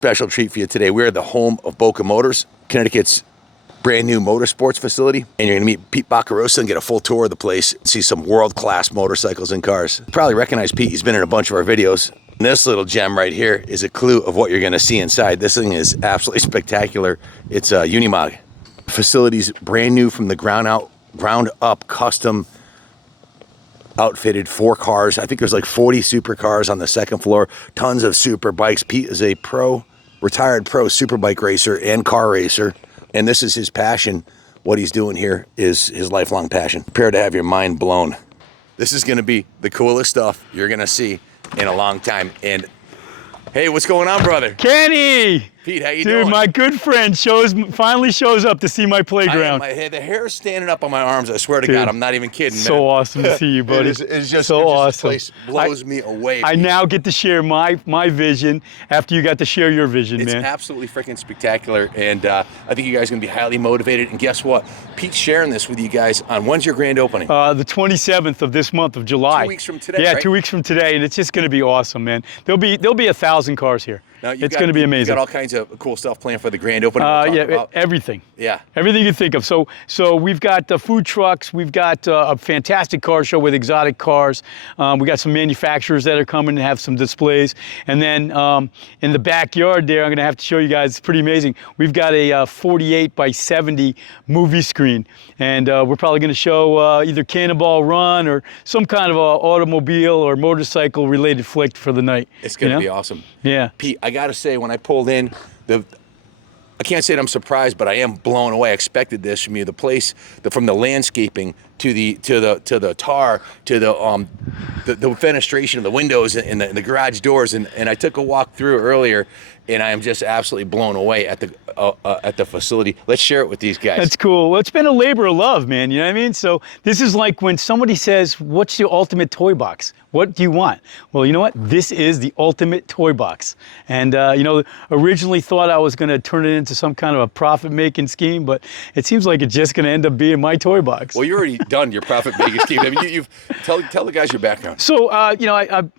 Special treat for you today. We're the home of Boka Motors, Connecticut's brand new motorsports facility. And you're gonna meet Pete Bocca and get a full tour of the place, see some world-class motorcycles and cars. You probably recognize Pete, he's been in a bunch of our videos. And this little gem right here is a clue of what you're gonna see inside. This thing is absolutely spectacular. It's a Unimog. Facility's brand new from the ground up, custom outfitted 4 cars. I think there's like 40 supercars on the second floor, tons of super bikes. Pete is a retired pro superbike racer and car racer, and this is his passion. What he's doing here is his lifelong passion. Prepare to have your mind blown. This is gonna be the coolest stuff you're gonna see in a long time. And hey, what's going on, brother? Kenny! Pete, how you doing? Dude, my good friend finally shows up to see my playground. The hair is standing up on my arms. I swear to God, I'm not even kidding, man. So awesome to see you, buddy. It's just so awesome. This place blows me away. I now get to share my vision after you got to share your vision, man. It's absolutely freaking spectacular, and I think you guys are going to be highly motivated. And guess what? Pete's sharing this with you guys on when's your grand opening? The 27th of this month of July. 2 weeks from today, Yeah, right? 2 weeks from today, and it's just going to be awesome, man. There'll be 1,000 cars here. Now, it's going to be amazing. You got all kinds of cool stuff planned for the grand opening. Everything. Yeah. Everything you think of. So we've got food trucks. We've got a fantastic car show with exotic cars. We got some manufacturers that are coming to have some displays. And then in the backyard there, I'm going to have to show you guys. It's pretty amazing. We've got a 48 by 70 movie screen, and we're probably going to show either Cannonball Run or some kind of a automobile or motorcycle related flick for the night. It's going to be awesome. Yeah. Pete, I got to say, when I pulled in, I can't say that I'm surprised, but I am blown away. I expected this from you. The place, from the landscaping to the tar to the fenestration of the windows and the garage doors, and I took a walk through earlier, and I am just absolutely blown away at the facility. Let's share it with these guys. That's cool. Well, it's been a labor of love, man. You know what I mean? So this is like when somebody says, "What's your ultimate toy box? What do you want?" Well, you know what? This is the ultimate toy box. And originally thought I was going to turn it into some kind of a profit-making scheme, but it seems like it's just going to end up being my toy box. Well, you're already done your profit-making scheme. I mean, tell the guys your background. So, I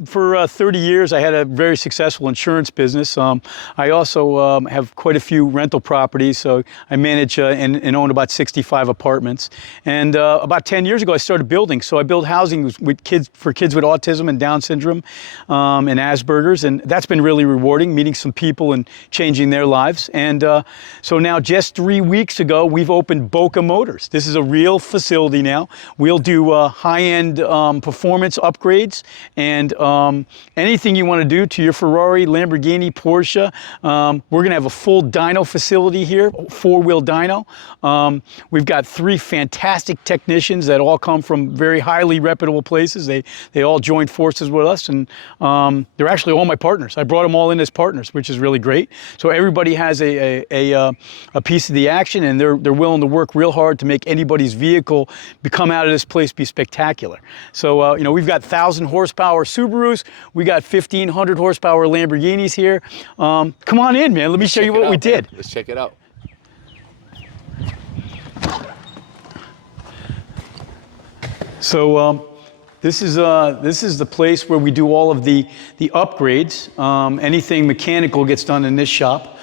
for 30 years, I had a very successful insurance business. I also have quite a few rental properties. So I manage and own about 65 apartments. And about 10 years ago, I started building. So I build housing for kids with autism and Down syndrome and Asperger's. And that's been really rewarding, meeting some people and changing their lives. And so now just 3 weeks ago, we've opened Bocca Motors. This is a real facility now. We'll do high-end performance upgrades and anything you want to do to your Ferrari, Lamborghini, Porsche. We're going to have a full dyno facility here, 4-wheel dyno. We've got 3 fantastic technicians that all come from very highly reputable places. They all joined forces with us, and they're actually all my partners. I brought them all in as partners, which is really great. So everybody has a piece of the action, and they're willing to work real hard to make anybody's vehicle come out of this place be spectacular. So we've got 1,000 horsepower Subarus, we got 1,500 horsepower Lamborghinis here. Come on in, man. Let me show you what we did. Let's check it out. So this is the place where we do all of the upgrades. Anything mechanical gets done in this shop.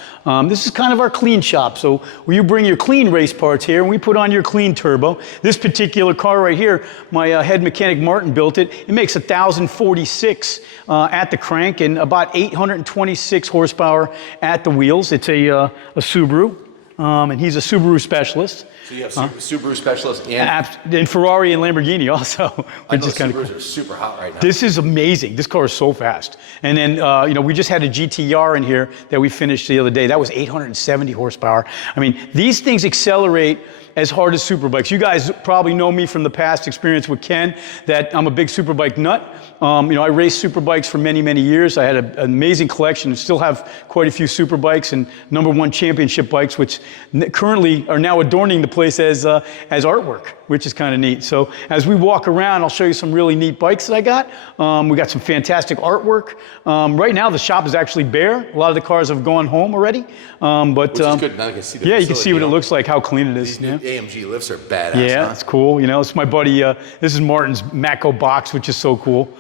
This is kind of our clean shop. So you bring your clean race parts here, and we put on your clean turbo. This particular car right here, my head mechanic Martin built it. It makes 1,046 at the crank and about 826 horsepower at the wheels. It's a Subaru, and he's a Subaru specialist. So you have Subaru specialists and Ferrari and Lamborghini also, which is kind of cool. cool. Are super hot right now. This is amazing. This car is so fast. And then, we just had a GTR in here that we finished the other day. That was 870 horsepower. I mean, these things accelerate as hard as superbikes. You guys probably know me from the past experience with Ken, that I'm a big superbike nut. I raced superbikes for many, many years. I had an amazing collection and still have quite a few superbikes and #1 championship bikes, which currently are now adorning the place as artwork, which is kind of neat. So as we walk around, I'll show you some really neat bikes that I got. We got some fantastic artwork. Right now, the shop is actually bare. A lot of the cars have gone home already. Which is good. Now you can see the you can see what it looks like, how clean it is. These new AMG lifts are badass. Yeah, it's cool. It's my buddy. This is Martin's Mako box, which is so cool.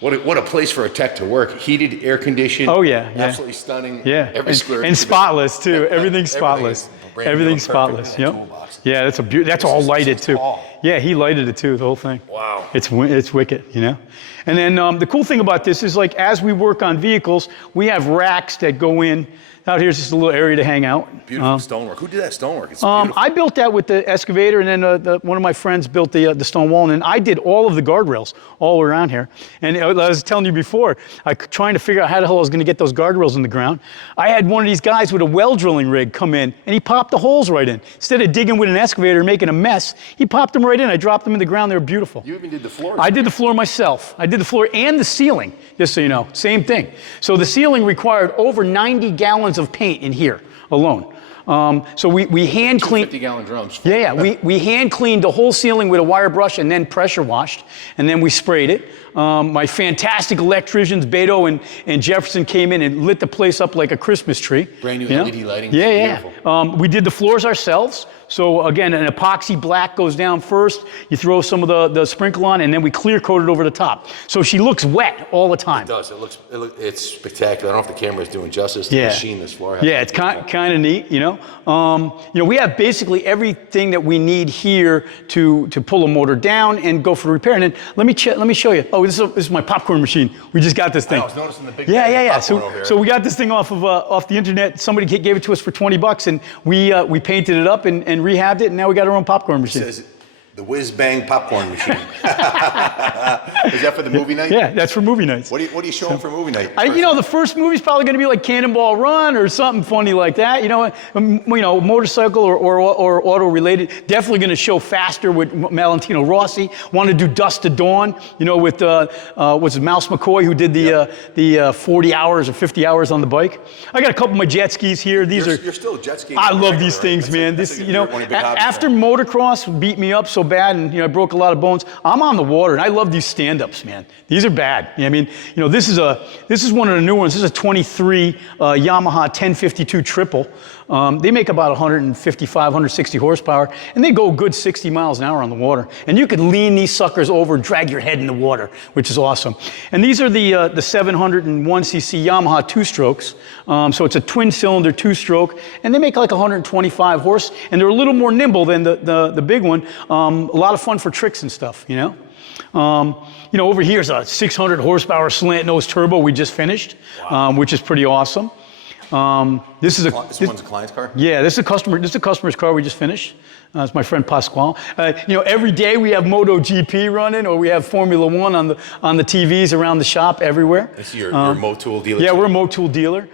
What a place for a tech to work. Heated, air conditioned. Oh yeah, Absolutely stunning. Yeah, Every square and inch of it. spotless too. Everything's spotless. brand new Everything's and perfect spotless. in a Yep. toolbox. Yeah, that's all lighted too. tall. Yeah, he lighted it too. The whole thing. Wow. It's wicked, you know. And then the cool thing about this is, like, as we work on vehicles, we have racks that go in. Out here's just a little area to hang out. Beautiful stonework. Who did that stonework? It's beautiful. I built that with the excavator, and then one of my friends built the stone wall, and then I did all of the guardrails all around here. And I was telling you before, trying to figure out how the hell I was going to get those guardrails in the ground. I had one of these guys with a well drilling rig come in, and he popped the holes right in. Instead of digging with an excavator and making a mess, he popped them right in. I dropped them in the ground. They were beautiful. You even did the floors. I did the floor myself. I did the floor and the ceiling, just so you know. Same thing. So the ceiling required over 90 gallons of paint in here alone. So we hand cleaned 50-gallon drums. Yeah, we hand cleaned the whole ceiling with a wire brush and then pressure washed, and then we sprayed it. My fantastic electricians, Beto and Jefferson, came in and lit the place up like a Christmas tree. Brand new you know? LED lighting. Yeah, Beautiful. yeah. We did the floors ourselves. So again, an epoxy black goes down first. You throw some of the sprinkle on, and then we clear coat it over the top. So she looks wet all the time. It does. It's spectacular. I don't know if the camera is doing justice to the machine this floor. Yeah, it's kind of neat, you know. We have basically everything that we need here to pull a motor down and go for repair. And then let me show you. Oh, this is my popcorn machine. We just got this thing. I was noticing the big Yeah. popcorn over here. So we got this thing off the internet. Somebody gave it to us for $20, and we painted it up and rehabbed it, and now we got our own popcorn machine. It says the Whiz Bang popcorn machine. Is that for the movie night? Yeah, that's for movie nights. What are you showing for movie night? The first movie's probably going to be like Cannonball Run or something funny like that. Motorcycle or auto related. Definitely going to show Faster with Valentino Rossi. Want to do Dust to Dawn, with what's it, Mouse McCoy, who did the 40 hours or 50 hours on the bike. I got a couple of my jet skis here. You're still jet skiing. I love these things, man. After motocross beat me up so bad, and I broke a lot of bones, I'm on the water, and I love these stand-ups, man. These are bad. This is one of the new ones. This is a 23 Yamaha 1052 triple. They make about 155, 160 horsepower, and they go a good 60 miles an hour on the water. And you could lean these suckers over and drag your head in the water, which is awesome. And these are the 701cc Yamaha two-strokes. So it's a twin-cylinder two-stroke, and they make like 125 horse, and they're a little more nimble than the big one. A lot of fun for tricks and stuff, over here's a 600 horsepower slant nose turbo we just finished, which is pretty awesome. This one's a client's car? Yeah, this is a customer's car we just finished. It's my friend Pasquale. Every day we have MotoGP running, or we have Formula One on the TVs around the shop everywhere. I see you're a Motul dealer. Yeah, we're a Motul dealer.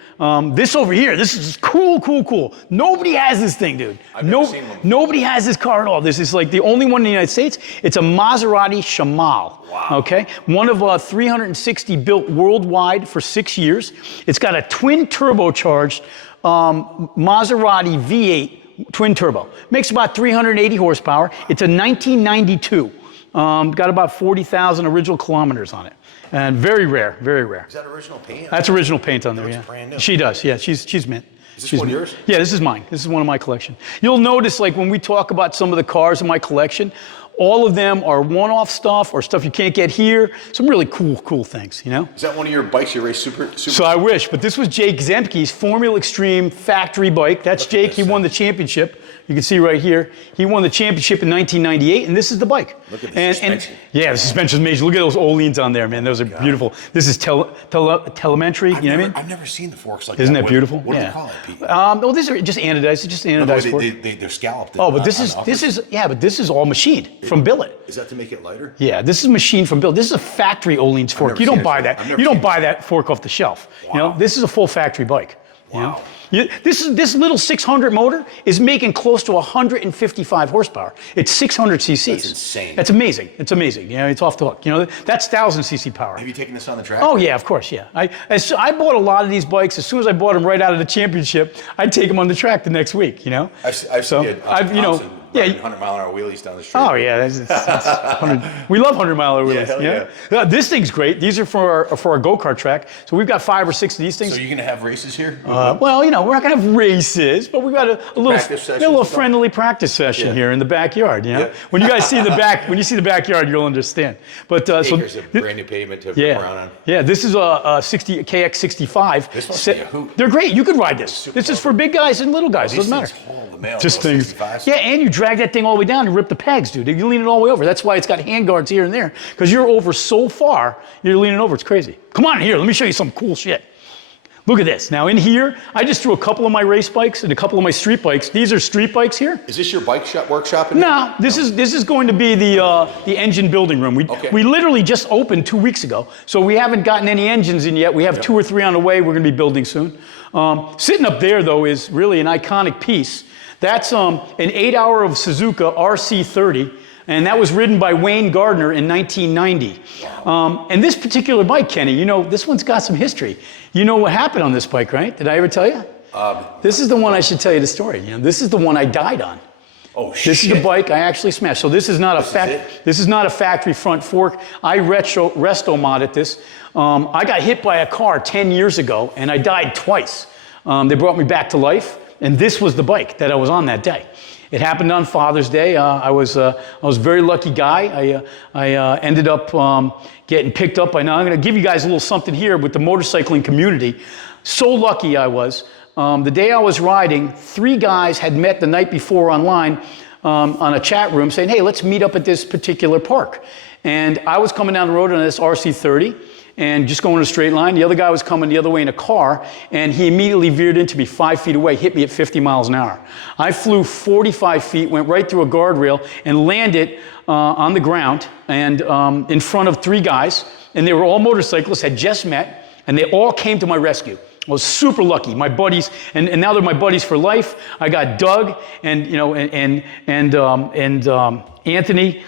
This over here, this is cool. Nobody has this thing, dude. I've never seen one. Nobody has this car at all. This is like the only one in the United States. It's a Maserati Shamal. Wow. Okay, one of 360 built worldwide for 6 years. It's got a twin turbocharged Maserati V8 twin turbo. Makes about 380 horsepower. It's a 1992. Got about 40,000 original kilometers on it. And very rare, very rare. Is that original paint? That's original paint on there, Looks yeah. brand new. She does, yeah. She's mint. Is this one of yours? Yeah, this is mine. This is one of my collection. You'll notice, like, when we talk about some of the cars in my collection, all of them are one-off stuff or stuff you can't get here. Some really cool things, Is that one of your bikes you race super? So I wish, but this was Jake Zemke's Formula Extreme factory bike. That's Jake. He won the championship. You can see right here. He won the championship in 1998, and this is the bike. Look at the suspension. Yeah, the suspension's amazing. Look at those Oleans on there, man. Those are beautiful. This is telemetry. You know what I mean? I've never seen the forks like Isn't that. that beautiful? What do they call it, Pete? Well, these are just anodized. It's just anodized fork. They're scalloped. Oh, but this is all machined from billet. Is that to make it lighter? Yeah, this is machined from billet. This is a factory Oleans fork. You don't buy that. You don't buy that fork off the shelf. Wow. This is a full factory bike. Wow. This little 600 motor is making close to 155 horsepower. It's 600 cc's. That's insane. That's amazing. It's amazing. It's off the hook. That's 1,000 cc power. Have you taken this on the track? Oh yeah, of course, yeah. I bought a lot of these bikes. As soon as I bought them right out of the championship, I'd take them on the track the next week. I've seen it. Yeah, riding 100-mile-an-hour wheelies down the street. Oh yeah, that's 100. We love 100-mile wheelies. hell yeah. This thing's great. These are for our go-kart track. So we've got 5 or 6 of these things. So you're gonna have races here? Well, you know, we're not gonna have races, but we've got a little friendly practice session here in the backyard. You know, when you guys see the backyard, you'll understand. But acres of brand new pavement to run around on. Yeah, this is a 60 KX65. This must be a hoot. They're great. You could ride this. This is for big guys and little guys. Doesn't matter. Just things. 65s. Yeah, and you drag that thing all the way down and rip the pegs, dude. You lean it all the way over. That's why it's got hand guards here and there, because you're over so far, you're leaning over. It's crazy. Come on here, let me show you some cool shit. Look at this. Now in here, I just threw a couple of my race bikes and a couple of my street bikes. These are street bikes here. Is this your bike shop workshop? No, this is going to be the engine building room. We literally just opened 2 weeks ago, so we haven't gotten any engines in yet. We have 2 or 3 on the way. We're going to be building soon. Sitting up there though is really an iconic piece. That's an 8-hour of Suzuka RC30, and that was ridden by Wayne Gardner in 1990. And this particular bike, Kenny, you know, this one's got some history. You know what happened on this bike, right? Did I ever tell you? This is the one I should tell you the story. You know, this is the one I died on. Oh shit! This is the bike I actually smashed. So this is not this is not a factory front fork. I resto modded this. I got hit by a car 10 years ago, and I died twice. They brought me back to life. And this was the bike that I was on that day. It happened on Father's Day. I was a very lucky guy. I ended up getting picked up by now. I'm going to give you guys a little something here with the motorcycling community. So lucky I was. The day I was riding, 3 guys had met the night before online on a chat room saying, hey, let's meet up at this particular park. And I was coming down the road on this RC30. And just going in a straight line. The other guy was coming the other way in a car, and he immediately veered into me 5 feet away, hit me at 50 miles an hour. I flew 45 feet, went right through a guardrail, and landed on the ground and in front of 3 guys. And they were all motorcyclists, had just met, and they all came to my rescue. I was super lucky. My buddies, and now they're my buddies for life. I got Doug and Anthony.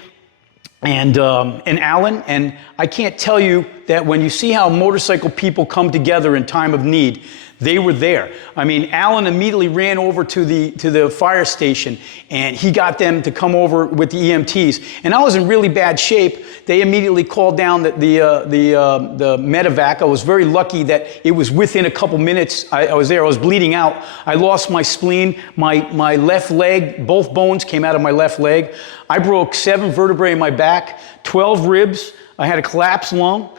And Alan, and I can't tell you that when you see how motorcycle people come together in time of need, they were there. I mean, Alan immediately ran over to the fire station, and he got them to come over with the EMTs. And I was in really bad shape. They immediately called down the medevac. I was very lucky that it was within a couple minutes. I was there. I was bleeding out. I lost my spleen. My left leg, both bones came out of my left leg. I broke 7 vertebrae in my back, 12 ribs. I had a collapsed lung,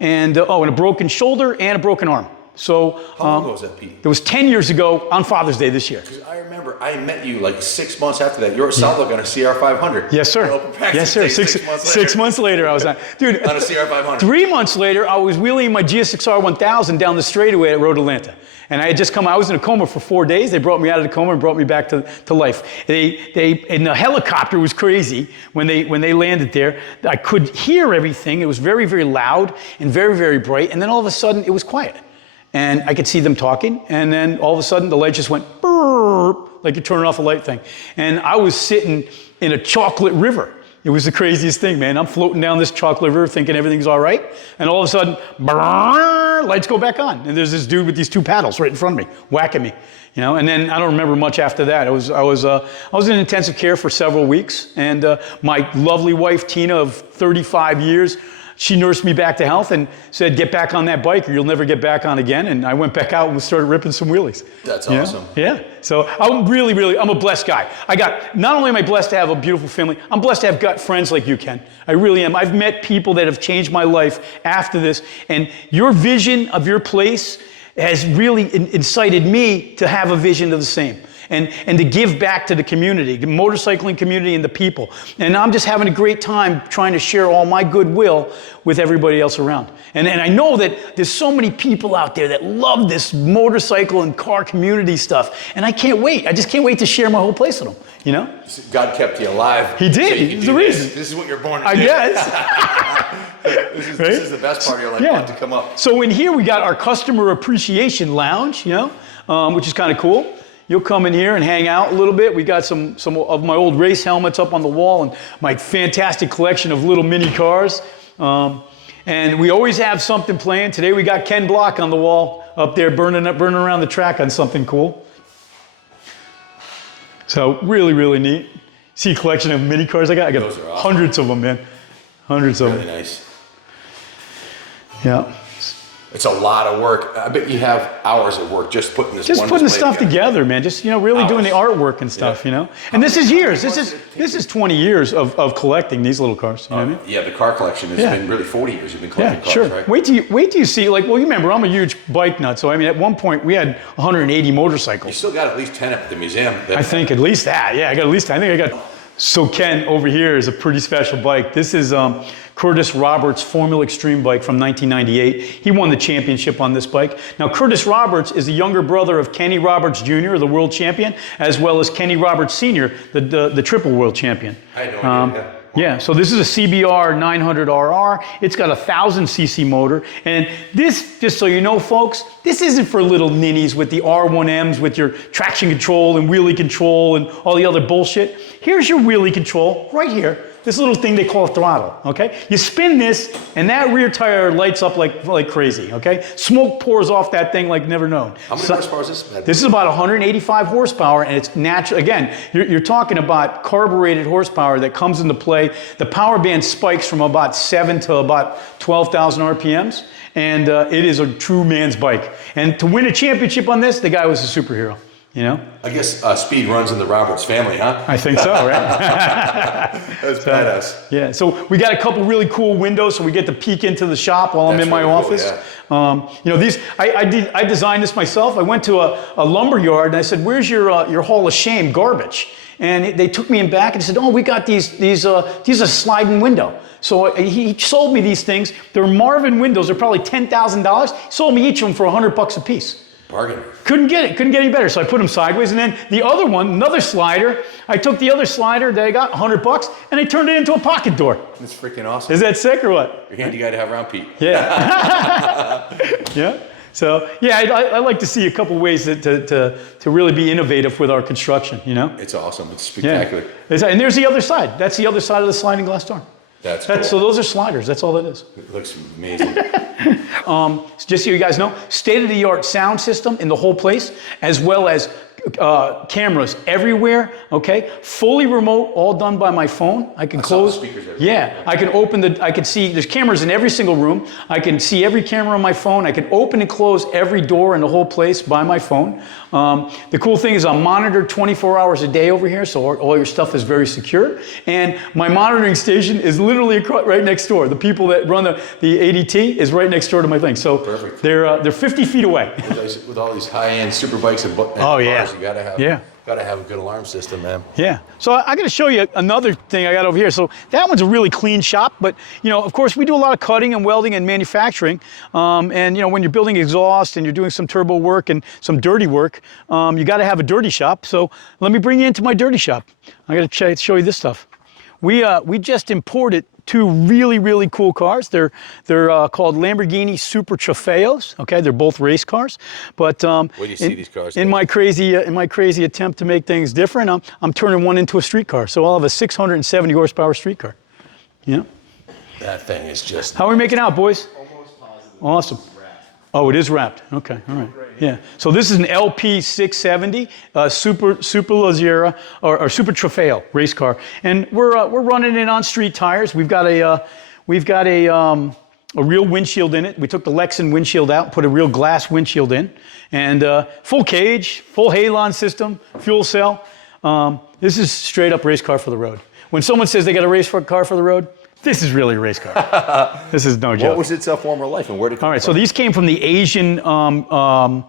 and a broken shoulder and a broken arm. So how long ago was that, Pete? It was 10 years ago on Father's Day this year. Because I remember I met you like 6 months after that. You were at Salt Lake on a CR500. Yes, sir. Yes, sir. 6 months later, I was on. Dude, on a CR500. 3 months later, I was wheeling my GSX-R 1000 down the straightaway at Road Atlanta. And I had just come, I was in a coma for 4 days. They brought me out of the coma and brought me back to life. And the helicopter was crazy when they landed there. I could hear everything. It was very, very loud and very, very bright. And then all of a sudden, it was quiet. And I could see them talking. And then all of a sudden, the light just went burp, like you're turning off a light thing. And I was sitting in a chocolate river. It was the craziest thing, man. I'm floating down this chocolate river thinking everything's all right. And all of a sudden, lights go back on. And there's this dude with these 2 paddles right in front of me, whacking me. You know, and then I don't remember much after that. I was in intensive care for several weeks. And my lovely wife, Tina, of 35 years, she nursed me back to health and said, get back on that bike or you'll never get back on again. And I went back out and started ripping some wheelies. That's awesome. Yeah. So I'm I'm a blessed guy. Not only am I blessed to have a beautiful family, I'm blessed to have got friends like you, Ken. I really am. I've met people that have changed my life after this. And your vision of your place has really incited me to have a vision of the same. And to give back to the community, the motorcycling community and the people. And I'm just having a great time trying to share all my goodwill with everybody else around. And I know that there's so many people out there that love this motorcycle and car community stuff. And I can't wait. I just can't wait to share my whole place with them, you know? God kept you alive. He did. He's the reason. This is what you're born to do. I guess. This is the best part of your life, about to come up. So in here we got our customer appreciation lounge, you know, which is kind of cool. You'll come in here and hang out a little bit. We got some of my old race helmets up on the wall and my fantastic collection of little mini cars. And we always have something playing. Today we got Ken Block on the wall up there burning around the track on something cool. So really, really neat. See a collection of mini cars I got? I got Those are awesome. hundreds of them, man. Hundreds of Really them. nice. Yeah. It's a lot of work. I bet you have hours of work just putting this. Just one putting the display stuff together, man. Just, really doing the artwork and stuff, And this is years. This is 20 years of collecting these little cars. You know what I mean? Yeah, the car collection has been really 40 years. You've been collecting cars, Sure. right? Wait till you see, like, well, you remember, I'm a huge bike nut. So, I mean, at one point, we had 180 You motorcycles. still got at least 10 at the museum. I think at least that. Yeah, I think I got. So Ken, over here is a pretty special bike. This is Curtis Roberts' Formula Extreme bike from 1998. He won the championship on this bike. Now, Curtis Roberts is the younger brother of Kenny Roberts Jr., the world champion, as well as Kenny Roberts Sr., the triple world champion. I had no idea. Yeah, so this is a CBR 900RR. It's got a 1000cc motor. And this, just so you know, folks, this isn't for little ninnies with the R1Ms with your traction control and wheelie control and all the other bullshit. Here's your wheelie control right here. This little thing they call a throttle, okay? You spin this, and that rear tire lights up like crazy, okay? Smoke pours off that thing like never known. How many horsepower is this? This is about 185 horsepower, and it's natural. Again, you're talking about carbureted horsepower that comes into play. The power band spikes from about 7 to about 12,000 RPMs, and it is a true man's bike. And to win a championship on this, the guy was a superhero. I guess speed runs in the Roberts family, huh? I think so, right? That's badass. Yeah, so we got a couple really cool windows, so we get to peek into the shop while I'm in my really cool, office. yeah. These I designed this myself. I went to a lumber yard and I said, "Where's your Hall of Shame garbage?" And they took me in back and said, "Oh, we got these are sliding window." So he sold me these things. They're Marvin windows. They're probably $10,000. Sold me each of them for $100 a piece. Bargain. Couldn't get any better. So I put them sideways, and then the other one, another slider, I took the other slider that I got, $100, and I turned it into a pocket door. That's freaking awesome. Is that sick or what? You're a handy guy to have around, Pete. Yeah. Yeah. So yeah, I like to see a couple ways to really be innovative with our construction. It's awesome. It's spectacular. Yeah. And there's the other side. That's the other side of the sliding glass door. That's cool. So those are sliders. That's all that is. It looks amazing. Just so you guys know, state-of-the-art sound system in the whole place, as well as cameras everywhere, okay? Fully remote, all done by my phone. I can close. Saw the speakers everywhere. Yeah, I can see, there's cameras in every single room. I can see every camera on my phone. I can open and close every door in the whole place by my phone. The cool thing is I'm monitored 24 hours a day over here, so all your stuff is very secure. And my monitoring station is literally right next door. The people that run the ADT is right next door to my thing. So perfect. They're 50 feet away. With all these high-end super bikes and Oh, yeah. cars, you gotta have a good alarm system, man. Yeah. So I got to show you another thing I got over here. So that one's a really clean shop, but of course we do a lot of cutting and welding and manufacturing. And when you're building exhaust and you're doing some turbo work and some dirty work, you got to have a dirty shop. So let me bring you into my dirty shop. I got to show you this stuff. We just imported two really, really cool cars. They're called Lamborghini Super Trofeos. Okay, they're both race cars. But where do you see these cars? In my crazy attempt to make things different, I'm turning one into a street car. So I'll have a 670 horsepower street car. Yeah. That thing is just. How are we making out, boys? Almost positive. Awesome. Oh, it is wrapped. Okay, all right. Yeah. So this is an LP 670 Super Leggera or Super Trofeo race car, and we're running it on street tires. We've got a real windshield in it. We took the Lexan windshield out, put a real glass windshield in, and full cage, full halon system, fuel cell. This is straight up race car for the road. When someone says they got a race car for the road, this is really a race car. This is no joke. What was its former life, and where did it come All right, from? so these came from the Asian Blancpain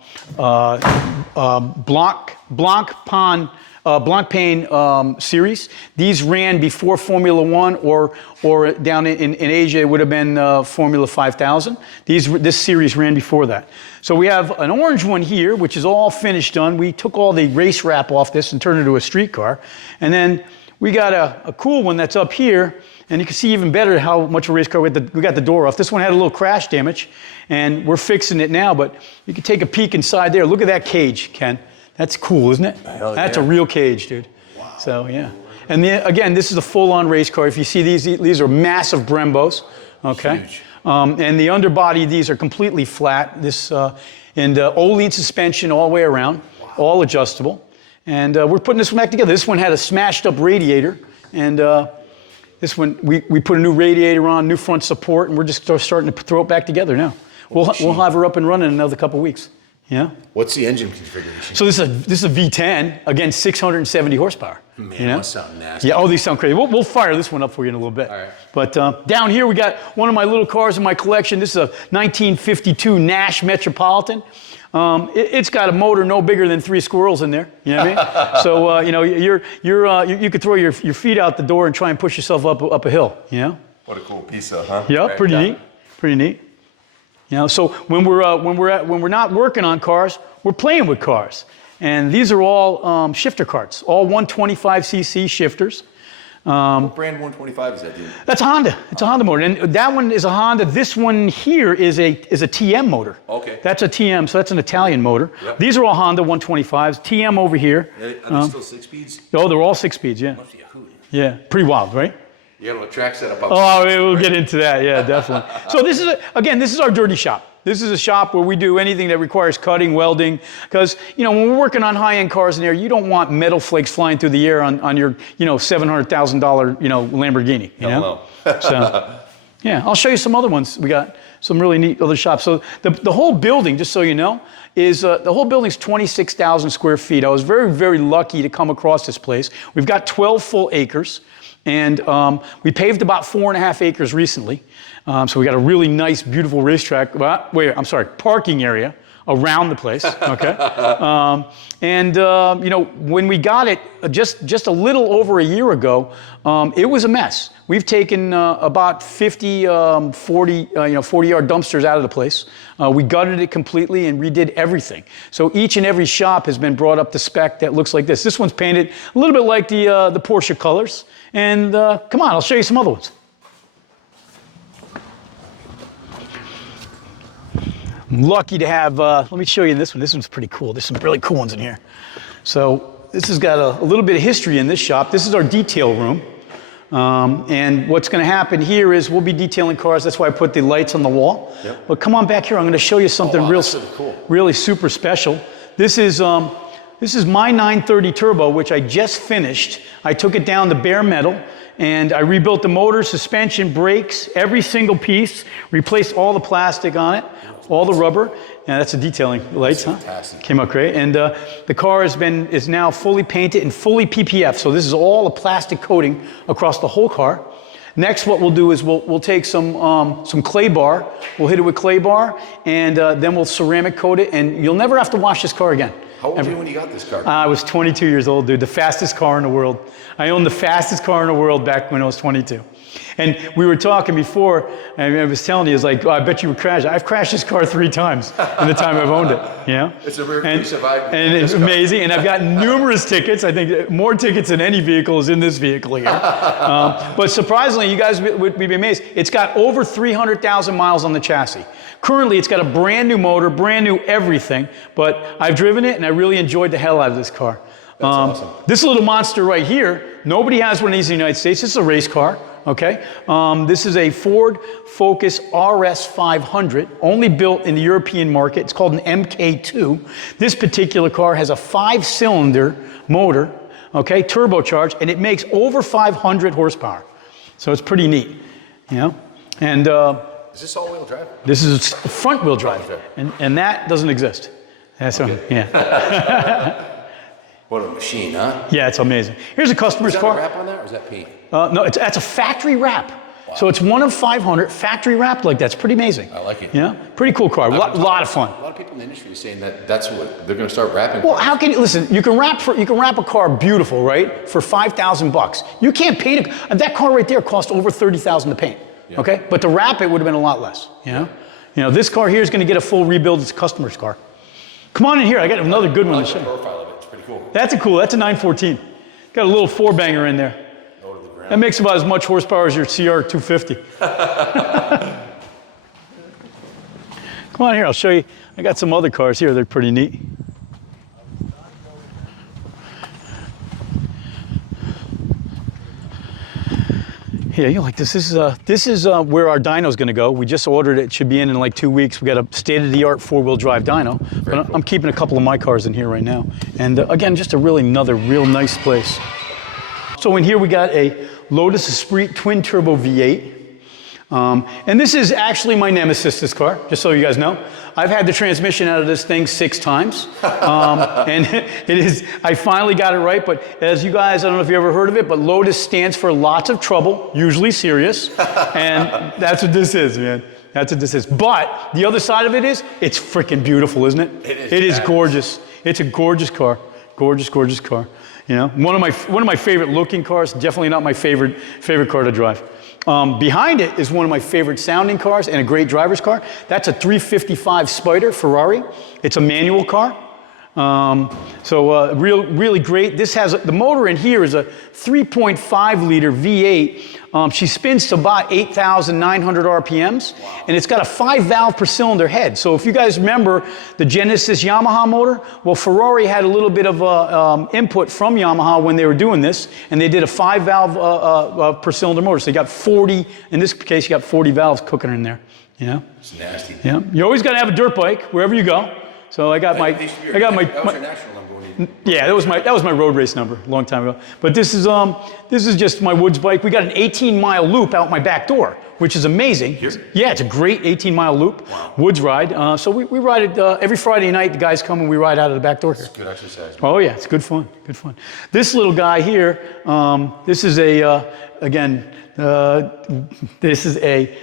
series. These ran before Formula One, or down in Asia, it would have been Formula 5000. This series ran before that. So we have an orange one here, which is all finished done. We took all the race wrap off this and turned it into a street car. And then we got a cool one that's up here. And you can see even better how much a race car we got the door off. This one had a little crash damage, and we're fixing it now, but you can take a peek inside there. Look at that cage, Ken. That's cool, isn't it? Hell That's yeah. a real cage, dude. Wow. So, yeah. And again, this is a full-on race car. If you see these are massive Brembos, okay? Huge. And the underbody, these are completely flat. And Olean suspension all the way around, all adjustable. And we're putting this one back together. This one had a smashed up radiator, and this one, we put a new radiator on, new front support, and we're just starting to throw it back together now. We'll have her up and running in another couple weeks. Yeah. What's the engine configuration? So this is a V10, again, 670 horsepower. Man, you know? that sound nasty. Yeah, oh, these sound crazy. We'll fire this one up for you in a little bit. All right. But down here, we got one of my little cars in my collection. This is a 1952 Nash Metropolitan. It's got a motor no bigger than 3 squirrels in there. You know what I mean? So you know, you could throw your feet out the door and try and push yourself up a hill. You know? What a cool piece of, huh? Yeah, pretty neat. Pretty neat. You know, so when we're not working on cars, we're playing with cars, and these are all shifter carts, all 125cc shifters. What brand 125 is that, dude? That's a Honda. It's a Honda motor, and that one is a Honda. This one here is a TM motor. Okay. That's a TM, so that's an Italian motor. Yep. These are all Honda 125s. TM over here. Are they still 6 speeds? Oh, they're all 6 speeds. Yeah. Must be a hoot. Yeah, pretty wild, right? You got a track setup. Oh, we'll get into that. Yeah, definitely. So this is our dirty shop. This is a shop where we do anything that requires cutting, welding, because, you know, when we're working on high-end cars in there, you don't want metal flakes flying through the air on your, you know, $700,000, you know, Lamborghini, you know? So, yeah, I'll show you some other ones. We got some really neat other shops. So the whole building, just so you know, is the whole building's 26,000 square feet. I was very, very lucky to come across this place. We've got 12 full acres. And we paved about 4.5 acres recently. So we got a really nice, beautiful racetrack, parking area around the place, okay? You know, when we got it just a little over a year ago, it was a mess. We've taken about 40 yard dumpsters out of the place. We gutted it completely and redid everything. So each and every shop has been brought up to spec that looks like this. This one's painted a little bit like the Porsche colors. And come on, I'll show you some other ones. I'm lucky to have, let me show you this one. This one's pretty cool. There's some really cool ones in here. So this has got a little bit of history in this shop. This is our detail room. And what's going to happen here is we'll be detailing cars. That's why I put the lights on the wall. Yep. But come on back here. I'm going to show you something really super special. This is my 930 Turbo, which I just finished. I took it down to bare metal, and I rebuilt the motor, suspension, brakes, every single piece, replaced all the plastic on it, all the rubber. Yeah, that's the detailing lights, huh? Fantastic. Came out great. And the car is now fully painted and fully PPF. So this is all a plastic coating across the whole car. Next, what we'll do is we'll take some clay bar, we'll hit it with clay bar, and then we'll ceramic coat it, and you'll never have to wash this car again. How old were you when you got this car? I was 22 years old, dude. The fastest car in the world. I owned the fastest car in the world back when I was 22. And we were talking before, and I was telling you, it's like, oh, I bet you would crash. I've crashed this car 3 times in the time I've owned it. Yeah. It's a rare you survived. And it's amazing. And I've got numerous tickets. I think more tickets than any vehicle is in this vehicle here. But surprisingly, you guys would be amazed. It's got over 300,000 miles on the chassis. Currently, it's got a brand new motor, brand new everything. But I've driven it, and I really enjoyed the hell out of this car. That's awesome. This little monster right here, nobody has one of these in the United States. This is a race car. Okay, this is a Ford Focus RS 500, only built in the European market. It's called an MK2. This particular car has a 5-cylinder motor, okay, turbocharged, and it makes over 500 horsepower. So it's pretty neat, you know. And is this all-wheel drive? This is front-wheel drive, and that doesn't exist. That's okay. Yeah. What a machine, huh? Yeah, it's amazing. Here's a customer's car. Is that a wrap on that, or is that paint? No, that's a factory wrap. Wow. So it's one of 500 factory wrapped like that. It's pretty amazing. I like it. Yeah, pretty cool car. A lot of fun. A lot of people in the industry are saying that's what they're going to start wrapping. Well, how can you listen? You can wrap a car beautiful, right, for $5,000. You can't paint that car right there cost over $30,000 to paint. Yeah. Okay, but to wrap it would have been a lot less. You know, this car here is going to get a full rebuild. It's a customer's car. Come on in here. I got another good one to show. The profile of it. It's pretty cool. That's a 914. Got a little 4-banger in there. That makes about as much horsepower as your CR250. Come on here, I'll show you. I got some other cars here. They're pretty neat. Yeah, you like this. This is where our dyno's going to go. We just ordered it. It should be in like 2 weeks. We got a state-of-the-art four-wheel drive dyno. But I'm keeping a couple of my cars in here right now. And again, just another real nice place. So in here we got a Lotus Esprit twin-turbo V8. And this is actually my nemesis, this car, just so you guys know. I've had the transmission out of this thing 6 times. And I finally got it right, but as you guys, I don't know if you ever heard of it, but Lotus stands for lots of trouble, usually serious. And that's what this is, man. That's what this is. But the other side of it is, it's freaking beautiful, isn't it? It is gorgeous. It's a gorgeous car. Gorgeous, gorgeous car. You know, one of my favorite looking cars, definitely not my favorite car to drive. Behind it is one of my favorite sounding cars and a great driver's car. That's a 355 Spider Ferrari. It's a manual car. Really great. This has the motor in here is a 3.5 liter V8. She spins to about 8,900 RPMs, and it's got a 5 valve per cylinder head. So if you guys remember the Genesis Yamaha motor, well, Ferrari had a little bit of input from Yamaha when they were doing this, and they did a 5 valve per cylinder motor. So you got 40, in this case, you got 40 valves cooking in there. You know? It's nasty. Yeah. You always got to have a dirt bike wherever you go. So I got my. That was your national number when you... Yeah, that was my road race number a long time ago. But this is just my woods bike. We got an 18-mile loop out my back door, which is amazing. Here? Yeah, it's a great 18-mile loop. Wow. Woods ride. So we ride it every Friday night. The guys come and we rid out of the back door here. It's good exercise. Oh yeah, it's good fun. Good fun. This little guy here. This is this is a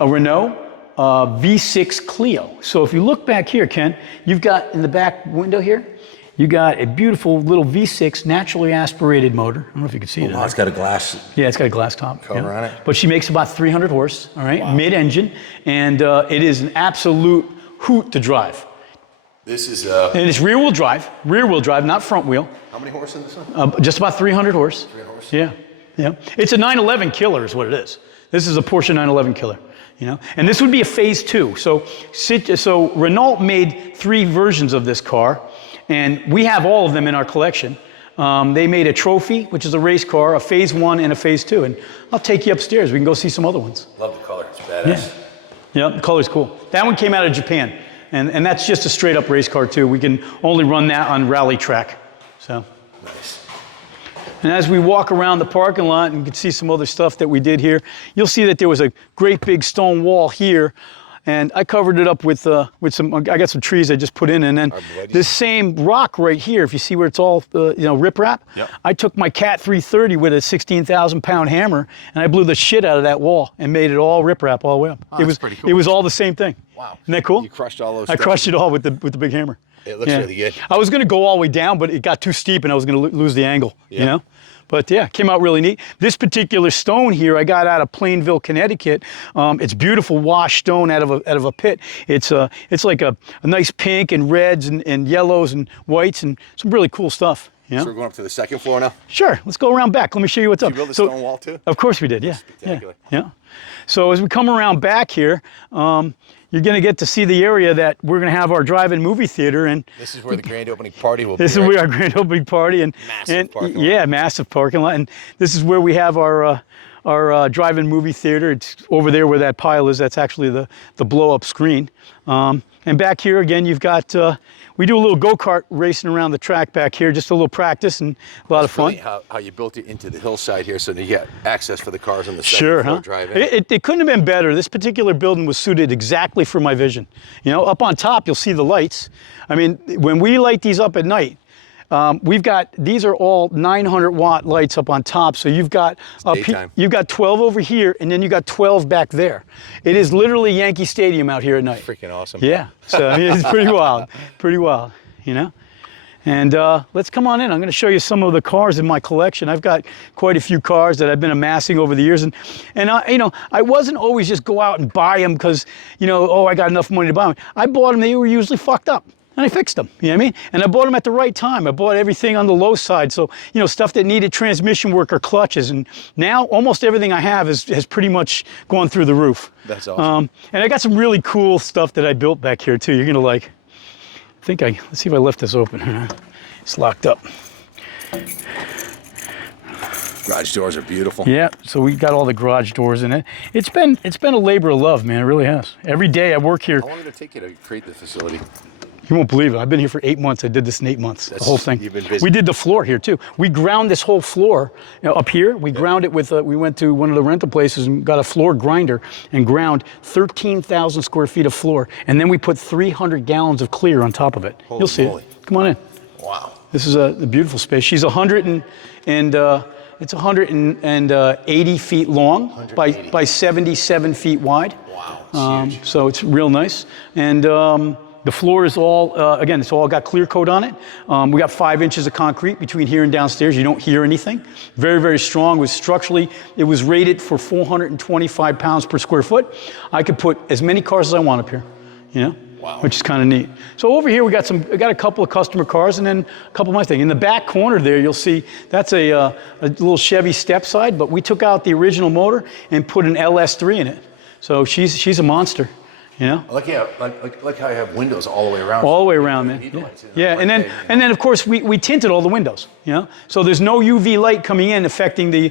Renault. V6 Clio. So if you look back here, Ken, you've got in the back window here, you got a beautiful little V6 naturally aspirated motor. I don't know if you can see it. Oh, it's got a glass. Yeah, it's got a glass top cover on it. But she makes about 300 horse, all right, mid-engine, and it is an absolute hoot to drive. This is and it's rear-wheel drive, not front wheel. How many horse in this one? Just about 300 horse. 300 horse. Yeah, yeah. It's a 911 killer is what it is. This is a Porsche 911 killer. You know, and this would be a phase 2. So Renault made 3 versions of this car, and we have all of them in our collection. They made a trophy, which is a race car, a phase 1 and a phase 2, and I'll take you upstairs. We can go see some other ones. Love the color. It's badass. Yeah, the color's cool. That one came out of Japan, and that's just a straight up race car too. We can only run that on rally track. So. Nice. And as we walk around the parking lot and you can see some other stuff that we did here, you'll see that there was a great big stone wall here. And I covered it up with some, I got some trees I just put in. And then this same rock right here, if you see where it's all, riprap, yep. I took my Cat 330 with a 16,000 pound hammer and I blew the shit out of that wall and made it all riprap all the way up. Oh, that's pretty cool. It was all the same thing. Wow. Isn't that cool? You crushed all those I crushed it all with the big hammer. It looks really good. I was going to go all the way down, but it got too steep and I was going to lose the angle, you know? But yeah, came out really neat. This particular stone here, I got out of Plainville, Connecticut. It's beautiful washed stone out of a pit. It's like a nice pink and reds and yellows and whites and some really cool stuff. Yeah. So we're going up to the second floor now? Sure, let's go around back. Let me show you what's up. Did you build the stone wall too? Of course we did, yeah. Spectacular. Yeah. So as we come around back here, you're going to get to see the area that we're going to have our drive-in movie theater. And this is where the grand opening party will be. This is where our grand opening party and massive parking lot. Yeah, massive parking lot. And this is where we have our drive-in movie theater. It's over there where that pile is. That's actually the blow-up screen. And back here again, you've got. We do a little go-kart racing around the track back here, just a little practice and a lot of fun. Really how you built it into the hillside here so that you get access for the cars on the second floor drive-in. It couldn't have been better. This particular building was suited exactly for my vision. You know, up on top, you'll see the lights. I mean, when we light these up at night, these are all 900 watt lights up on top. So you've got 12 over here and then you got 12 back there. It is literally Yankee Stadium out here at night. Freaking awesome. Yeah, so I mean, it's pretty wild, you know? And let's come on in. I'm going to show you some of the cars in my collection. I've got quite a few cars that I've been amassing over the years. And I wasn't always just go out and buy them because, I got enough money to buy them. I bought them, they were usually fucked up. And I fixed them, you know what I mean? And I bought them at the right time. I bought everything on the low side. So, stuff that needed transmission work or clutches. And now almost everything I have has pretty much gone through the roof. That's awesome. And I got some really cool stuff that I built back here too. You're gonna like. Let's see if I left this open. It's locked up. Garage doors are beautiful. Yeah, so we got all the garage doors in it. It's been a labor of love, man. It really has. Every day I work here. How long did it take you to create the facility? You won't believe it. I've been here for 8 months. I did this in 8 months, the whole thing. You've been busy. We did the floor here too. We ground this whole floor up here. We ground it with, we went to one of the rental places and got a floor grinder and ground 13,000 square feet of floor. And then we put 300 gallons of clear on top of it. Holy You'll see moly. it. Come on in. Wow. This is a beautiful space. She's 180 feet long by 77 feet wide. Wow, it's huge. So it's real nice. And the floor is all, again, it's all got clear coat on it. We got 5 inches of concrete between here and downstairs. You don't hear anything. Very, very strong. It was structurally, it was rated for 425 pounds per square foot. I could put as many cars as I want up here, you know? Wow. Which is kind of neat. So over here we got a couple of customer cars and then a couple of my things. In the back corner there, you'll see that's a little Chevy step side, but we took out the original motor and put an LS3 in it. So she's a monster, you know. I like how I have windows all the way around. All the way around, man. Yeah, and then of course we tinted all the windows, you know. So there's no UV light coming in affecting the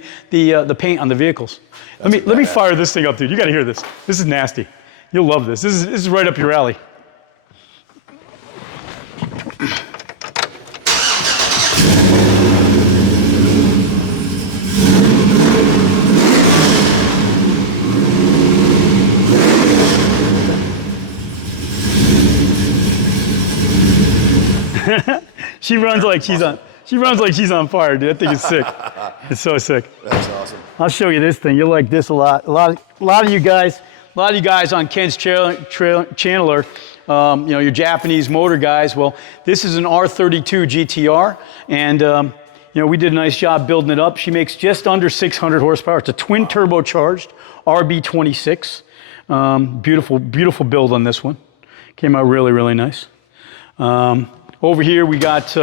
paint on the vehicles. Let me fire this thing up, dude. You got to hear this. This is nasty. You'll love this. This is right up your alley. She runs like she's on fire, dude. That thing is sick. It's so sick. That's awesome. I'll show you this thing. You'll like this a lot. A lot of you guys on Ken's channel are, you know, your Japanese motor guys. Well, this is an R32 GTR, and you know, we did a nice job building it up. She makes just under 600 horsepower. It's a twin turbocharged RB26. Beautiful, beautiful build on this one. Came out really, really nice. Over here we got,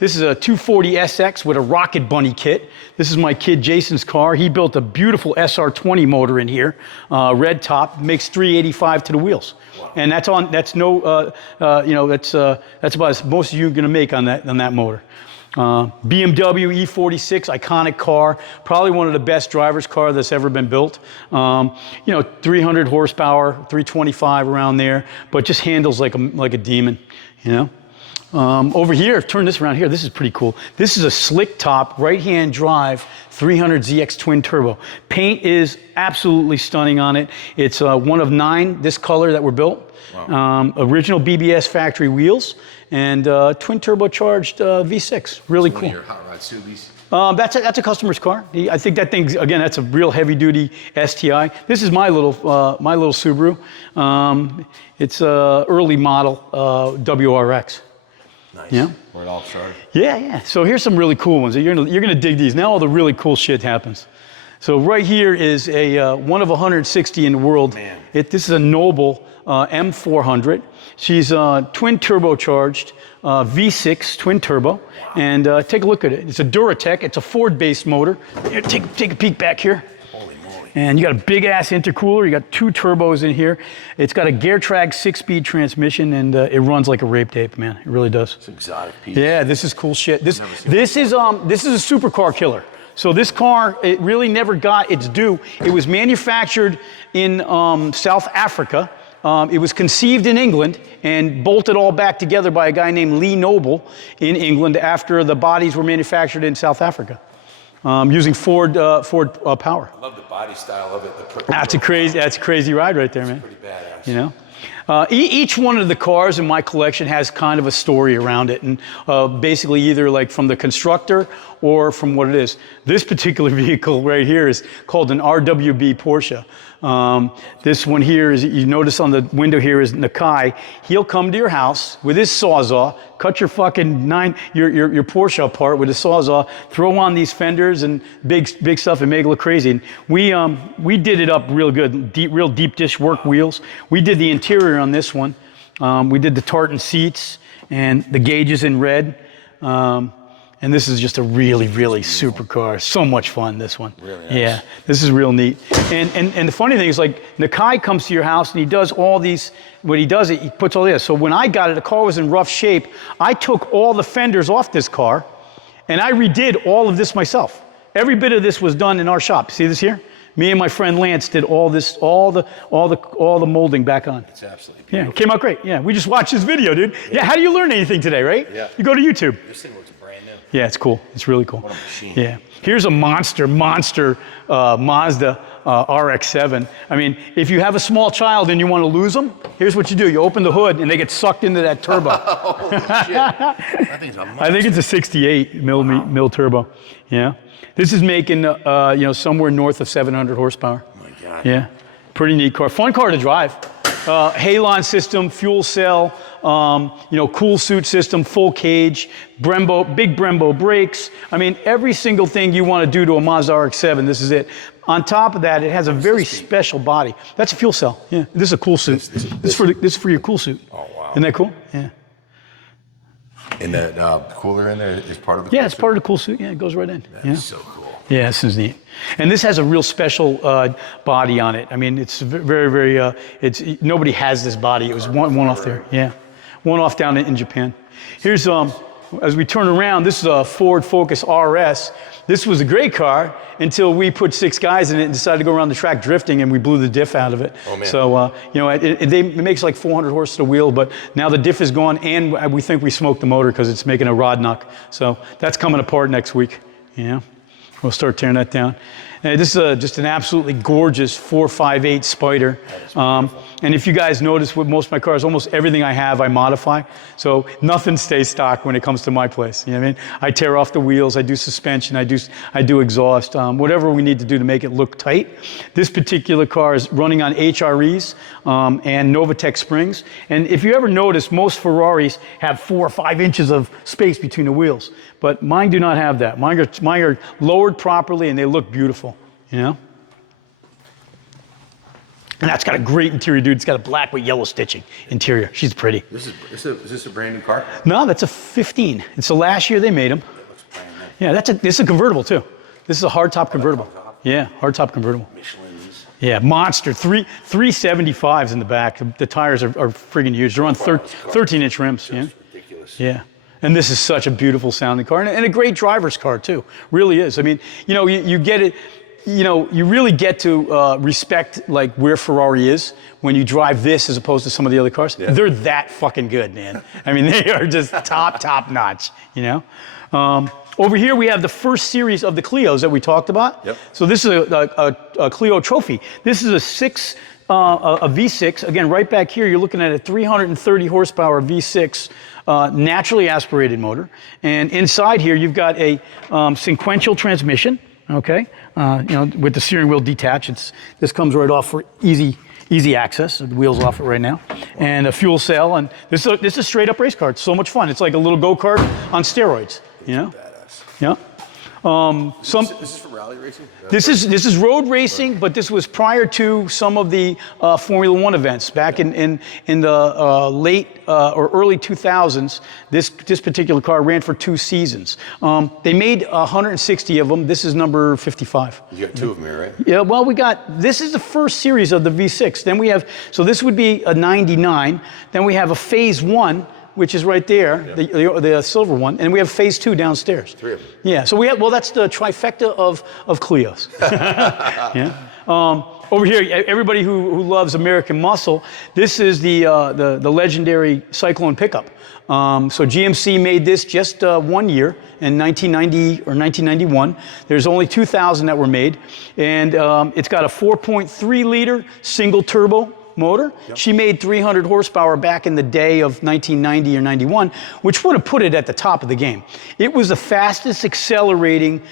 this is a 240 SX with a Rocket Bunny kit. This is my kid Jason's car. He built a beautiful SR20 motor in here, red top, makes 385 to the wheels. Wow. And that's about as most of you are gonna make on that motor. BMW E46, iconic car, probably one of the best driver's car that's ever been built. You know, 300 horsepower, 325 around there, but just handles like a demon, you know. Over here, turn this around here, this is pretty cool. This is a slick top, right-hand drive, 300ZX twin turbo. Paint is absolutely stunning on it. It's one of 9 this color that were built. Wow. Original BBS factory wheels and twin turbocharged V6. Really cool. One of your hot rod Subies. That's a customer's car. I think that thing's, again, that's a real heavy-duty STI. This is my little Subaru. It's a early model WRX. Nice. Yeah. Where it all started. Yeah. So here's some really cool ones. You're gonna dig these. Now all the really cool shit happens. So right here is a one of 160 in the world. Man. This is a Noble M400. She's twin turbocharged V6 twin turbo. Wow. And take a look at it. It's a Duratec. It's a Ford-based motor. Here, take a peek back here. Holy moly. And you got a big ass intercooler. You got 2 turbos in here. It's got a Geartrack 6-speed transmission, and it runs like a rape tape, man. It really does. It's an exotic piece. Yeah, this is cool shit. This is a supercar killer. So this car, it really never got its due. It was manufactured in South Africa. It was conceived in England and bolted all back together by a guy named Lee Noble in England after the bodies were manufactured in South Africa. Using Ford power. I love the body style of it. That's a crazy ride right there, man. Pretty badass. You know, each one of the cars in my collection has kind of a story around it, and basically either like from the constructor or from what it is. This particular vehicle right here is called an RWB Porsche. This one here is, you notice on the window here is Nakai. He'll come to your house with his Sawzall, cut your fucking your Porsche apart with a Sawzall, throw on these fenders and big stuff and make it look crazy. And we did it up real good, real deep dish work wheels. We did the interior on this one. We did the tartan seats and the gauges in red. And this is just a really, really super car. So much fun, this one. Really nice. Yeah, this is real neat. And the funny thing is, like, Nakai comes to your house and he does all these, he puts all this. So when I got it, the car was in rough shape. I took all the fenders off this car and I redid all of this myself. Every bit of this was done in our shop. See this here? Me and my friend Lance did all this, all the molding back on. It's absolutely beautiful. Yeah, it came out great. Yeah, we just watched this video, dude. Yeah, how do you learn anything today, right? Yeah. You go to YouTube. This thing looks brand new. Yeah, it's cool. It's really cool. What a machine. Yeah. Here's a monster Mazda RX-7. I mean, if you have a small child and you want to lose them, here's what you do. You open the hood and they get sucked into that turbo. Holy shit. That thing's a monster. I think it's a 68 mil turbo. Yeah. This is making, somewhere north of 700 horsepower. Oh my God. Yeah. Pretty neat car. Fun car to drive. Halon system, fuel cell, cool suit system, full cage, big Brembo brakes. I mean, every single thing you want to do to a Mazda RX-7, this is it. On top of that, it has a very special body. That's a fuel cell. Yeah, this is a cool suit. This is for your cool suit. Oh, wow. Isn't that cool? Yeah. And the cooler in there is part of the cool Yeah, it's part of the cool suit. Yeah, it goes right in. That's so cool. Yeah, this is neat. And this has a real special body on it. I mean, it's very, very, nobody has this body. It was one off there. Yeah. One off down in Japan. Here's, as we turn around, this is a Ford Focus RS. This was a great car until we put 6 guys in it and decided to go around the track drifting, and we blew the diff out of it. Oh, man. So, it makes like 400 horse to the wheel, but now the diff is gone, and we think we smoked the motor because it's making a rod knock. So that's coming apart next week. Yeah. We'll start tearing that down. And this is just an absolutely gorgeous 458 Spider. And if you guys notice with most of my cars, almost everything I have, I modify. So nothing stays stock when it comes to my place. You know what I mean? I tear off the wheels, I do suspension, I do exhaust, whatever we need to do to make it look tight. This particular car is running on HREs and Novatec springs. And if you ever notice, most Ferraris have 4 or 5 inches of space between the wheels. But mine do not have that. Mine are lowered properly and they look beautiful, you know? And that's got a great interior, dude. It's got a black with yellow stitching interior. She's pretty. Is this a brand new car? No, that's a 15. It's the last year they made them. That looks brand new. Yeah, this is a convertible too. This is a hardtop convertible. Yeah, hardtop convertible. Michelin's. Yeah, monster. 375s in the back. The tires are friggin' huge. They're on 13-inch rims. Yeah. Ridiculous. Yeah. And this is such a beautiful sounding car and a great driver's car too. Really is. I mean, you get it. You really get to respect like where Ferrari is when you drive this as opposed to some of the other cars. Yeah. They're that fucking good, man. I mean, they are just top notch, you know? Over here, we have the first series of the Clios that we talked about. Yep. So this is a Clio trophy. This is a V6. Again, right back here, you're looking at a 330 horsepower V6 naturally aspirated motor. And inside here, you've got a sequential transmission. Okay, with the steering wheel detached, this comes right off for easy access. The wheel's off it right now, and a fuel cell, and this is a straight up race car. It's so much fun. It's like a little go-kart on steroids. You know? Badass. Yeah. This is for rally racing? This is road racing, but this was prior to some of the Formula One events back in the late or early 2000s. This particular car ran for 2 seasons. They made 160 of them. This is number 55. You got 2 of them here, right? Yeah. Well, this is the first series of the V6. Then we have, so this would be a 99. Then we have a Phase 1. Which is right there, yeah. the silver one, and we have Phase 2 downstairs. 3 of them. Yeah, so that's the trifecta of Clios. Yeah. Over here, everybody who loves American muscle, this is the legendary Cyclone pickup. So GMC made this just 1 year in 1990 or 1991. There's only 2,000 that were made, and it's got a 4.3 liter single turbo motor. Yep. She made 300 horsepower back in the day of 1990 or 91, which would have put it at the top of the game. It was the fastest accelerating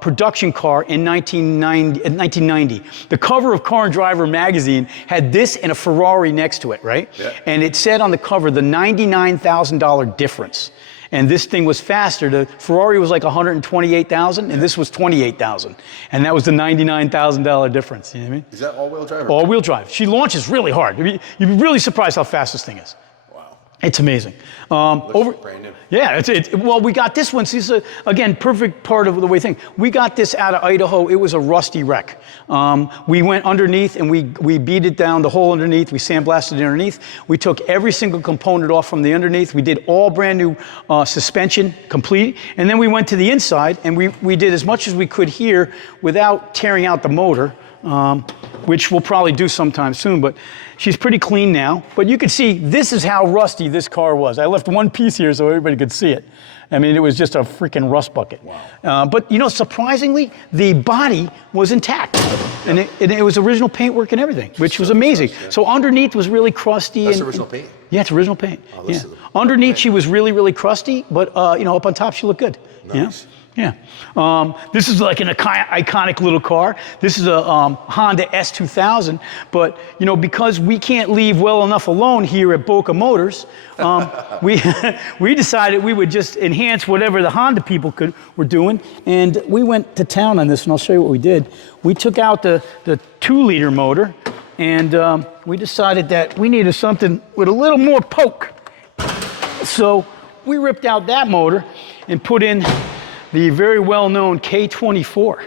production car in 1990. The cover of Car and Driver magazine had this and a Ferrari next to it, right? Yeah. And it said on the cover the $99,000 difference. And this thing was faster. The Ferrari was like 128,000, and this was 28,000. And that was the $99,000 difference. You know what I mean? Is that all-wheel drive? All-wheel drive. She launches really hard. You'd be really surprised how fast this thing is. Wow. It's amazing. Brand new. Yeah, well, we got this one. See, this is again, perfect part of the way thing. We got this out of Idaho. It was a rusty wreck. We went underneath and we beat it down the hole underneath. We sandblasted it underneath. We took every single component off from the underneath. We did all brand new suspension complete. And then we went to the inside and we did as much as we could here without tearing out the motor. Which we'll probably do sometime soon, but she's pretty clean now. But you can see, this is how rusty this car was. I left one piece here so everybody could see it. I mean, it was just a freaking rust bucket. Wow. But you know, surprisingly, the body was intact. And it was original paintwork and everything, which was amazing. So underneath was really crusty. That's original paint? Yeah, it's original paint. Yeah. Underneath she was really, really crusty, but you know, up on top she looked good. Nice. Yeah. This is like an iconic little car. This is a Honda S2000, but you know, because we can't leave well enough alone here at Boka Motors, we decided we would just enhance whatever the Honda people were doing, and we went to town on this, and I'll show you what we did. We took out the 2-liter motor, and we decided that we needed something with a little more poke. So we ripped out that motor and put in the very well-known K24.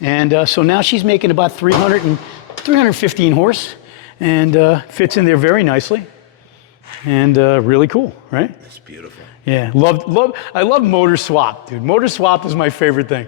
And so now she's making about 315 horse and fits in there very nicely and really cool, right? It's beautiful. Yeah, I love motor swap, dude. Motor swap is my favorite thing.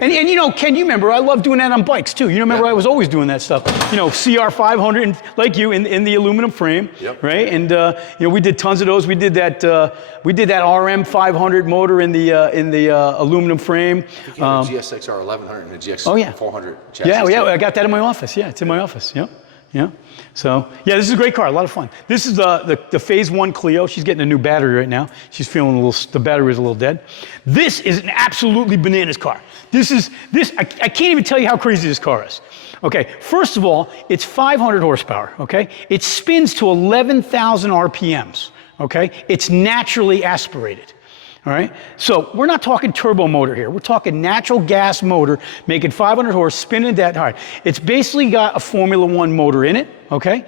And you know, Ken, you remember, I love doing that on bikes too. You remember, I was always doing that stuff. You know, CR500, and like you, in the aluminum frame, right? And you know, we did tons of those. We did that RM500 motor in the aluminum frame. You have a GSXR 1100 and a GX 400 chassis. Yeah, I got that in my office. Yeah, it's in my office. Yeah. Yeah. So, yeah, this is a great car, a lot of fun. This is the Phase 1 Clio. She's getting a new battery right now. She's feeling the battery is a little dead. This is an absolutely bananas car. I can't even tell you how crazy this car is. Okay, first of all, it's 500 horsepower, okay? It spins to 11,000 RPMs, okay? It's naturally aspirated. All right, so we're not talking turbo motor here. We're talking natural gas motor making 500 horse, spinning that hard. It's basically got a Formula One motor in it. Okay,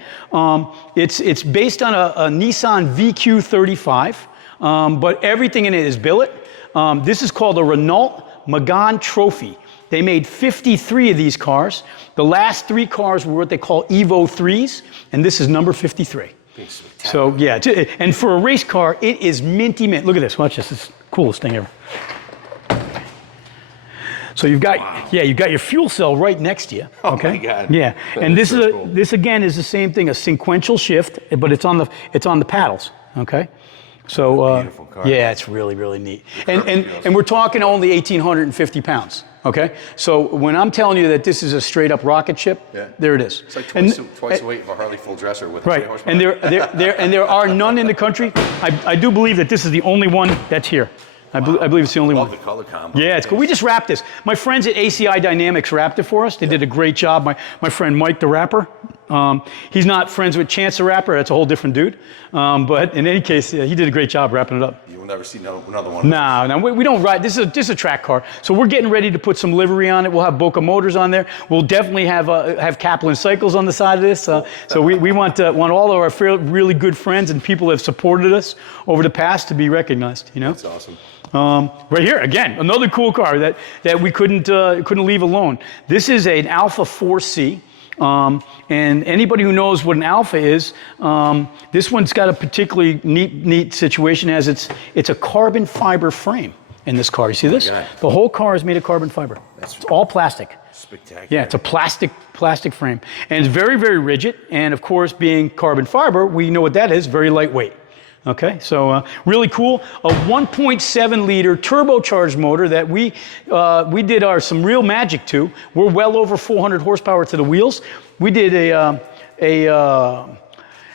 it's based on a Nissan VQ35, but everything in it is billet. This is called a Renault Megane Trophy. They made 53 of these cars. The last 3 cars were what they call Evo 3s, and this is number 53. So yeah, and for a race car, it is minty mint. Look at this, watch this, it's the coolest thing ever. So you've got, you've got your fuel cell right next to you. Okay? Oh my God. Yeah, and this again is the same thing, a sequential shift, but it's on the paddles. Okay, so beautiful car. Yeah, it's really, really neat. And we're talking only 1,850 pounds. Okay, so when I'm telling you that this is a straight up rocket ship, there it is. It's like twice the weight of a Harley full dresser with 20 horsepower. And there are none in the country. I do believe that this is the only one that's here. I believe it's the only one. Love the color combo. Yeah, it's cool. We just wrapped this. My friends at ACI Dynamics wrapped it for us. They did a great job. My friend Mike the rapper. He's not friends with Chance the rapper. That's a whole different dude. But in any case, he did a great job wrapping it up. You will never see another one. No, we don't ride. This is a track car. So we're getting ready to put some livery on it. We'll have Boka Motors on there. We'll definitely have Kaplan Cycles on the side of this. So we want all of our really good friends and people that have supported us over the past to be recognized. You know. That's awesome. Right here, again, another cool car that we couldn't leave alone. This is an Alpha 4C. And anybody who knows what an Alpha is, this one's got a particularly neat situation as it's a carbon fiber frame in this car. You see this? The whole car is made of carbon fiber. It's all plastic. Spectacular. Yeah, it's a plastic frame. And it's very, very rigid. And of course, being carbon fiber, we know what that is, very lightweight. Okay, so really cool. A 1.7 liter turbocharged motor that we did some real magic to. We're well over 400 horsepower to the wheels. We did a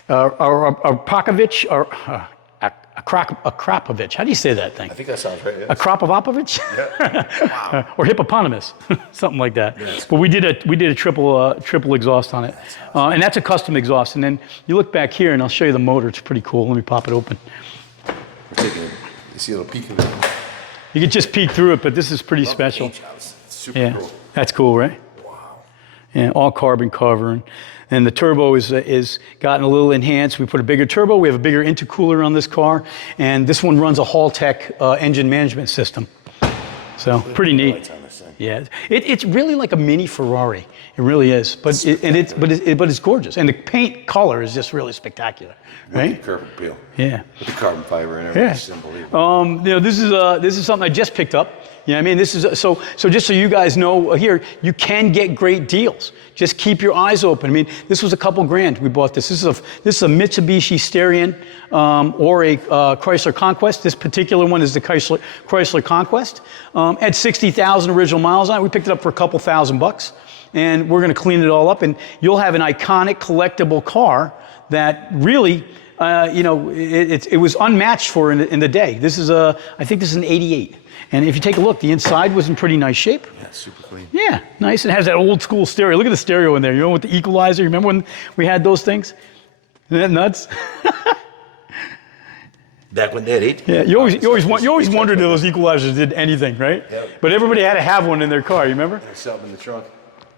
Pokovich, or a Krapovich. How do you say that thing? I think that sounds right. Yeah. A Krapovich? Yeah. Wow. Or hippopotamus, something like that. Yeah, but we did a triple exhaust on it, and that's a custom exhaust. And then you look back here, and I'll show you the motor. It's pretty cool. Let me pop it open. You see a little peek of it. You can just peek through it, but this is pretty special. Super cool. That's cool, right? Wow. And all carbon cover. And the turbo is gotten a little enhanced. We put a bigger turbo. We have a bigger intercooler on this car. And this one runs a Hall-Tech engine management system. So pretty neat. Yeah, it's really like a mini Ferrari. It really is. But it's gorgeous. And the paint color is just really spectacular, right? With the curb appeal. Yeah. With the carbon fiber and everything. Yeah. It's unbelievable. You know, this is something I just picked up. You know what I mean? This is so just so you guys know here, you can get great deals. Just keep your eyes open. I mean, this was a couple grand we bought this. This is a Mitsubishi Starion or a Chrysler Conquest. This particular one is the Chrysler Conquest. Had 60,000 original miles on it. We picked it up for a couple $1,000, and we're going to clean it all up, and you'll have an iconic collectible car that really, you know, it was unmatched for in the day. This is I think this is an '88. And if you take a look, the inside was in pretty nice shape. Yeah, super clean. Yeah, nice. It has that old school stereo. Look at the stereo in there. You know, with the equalizer. You remember when we had those things? Isn't that nuts? Back when they had 8. Yeah, you always wondered if those equalizers did anything, right? Yep. But everybody had to have one in their car. You remember? There's something in the trunk.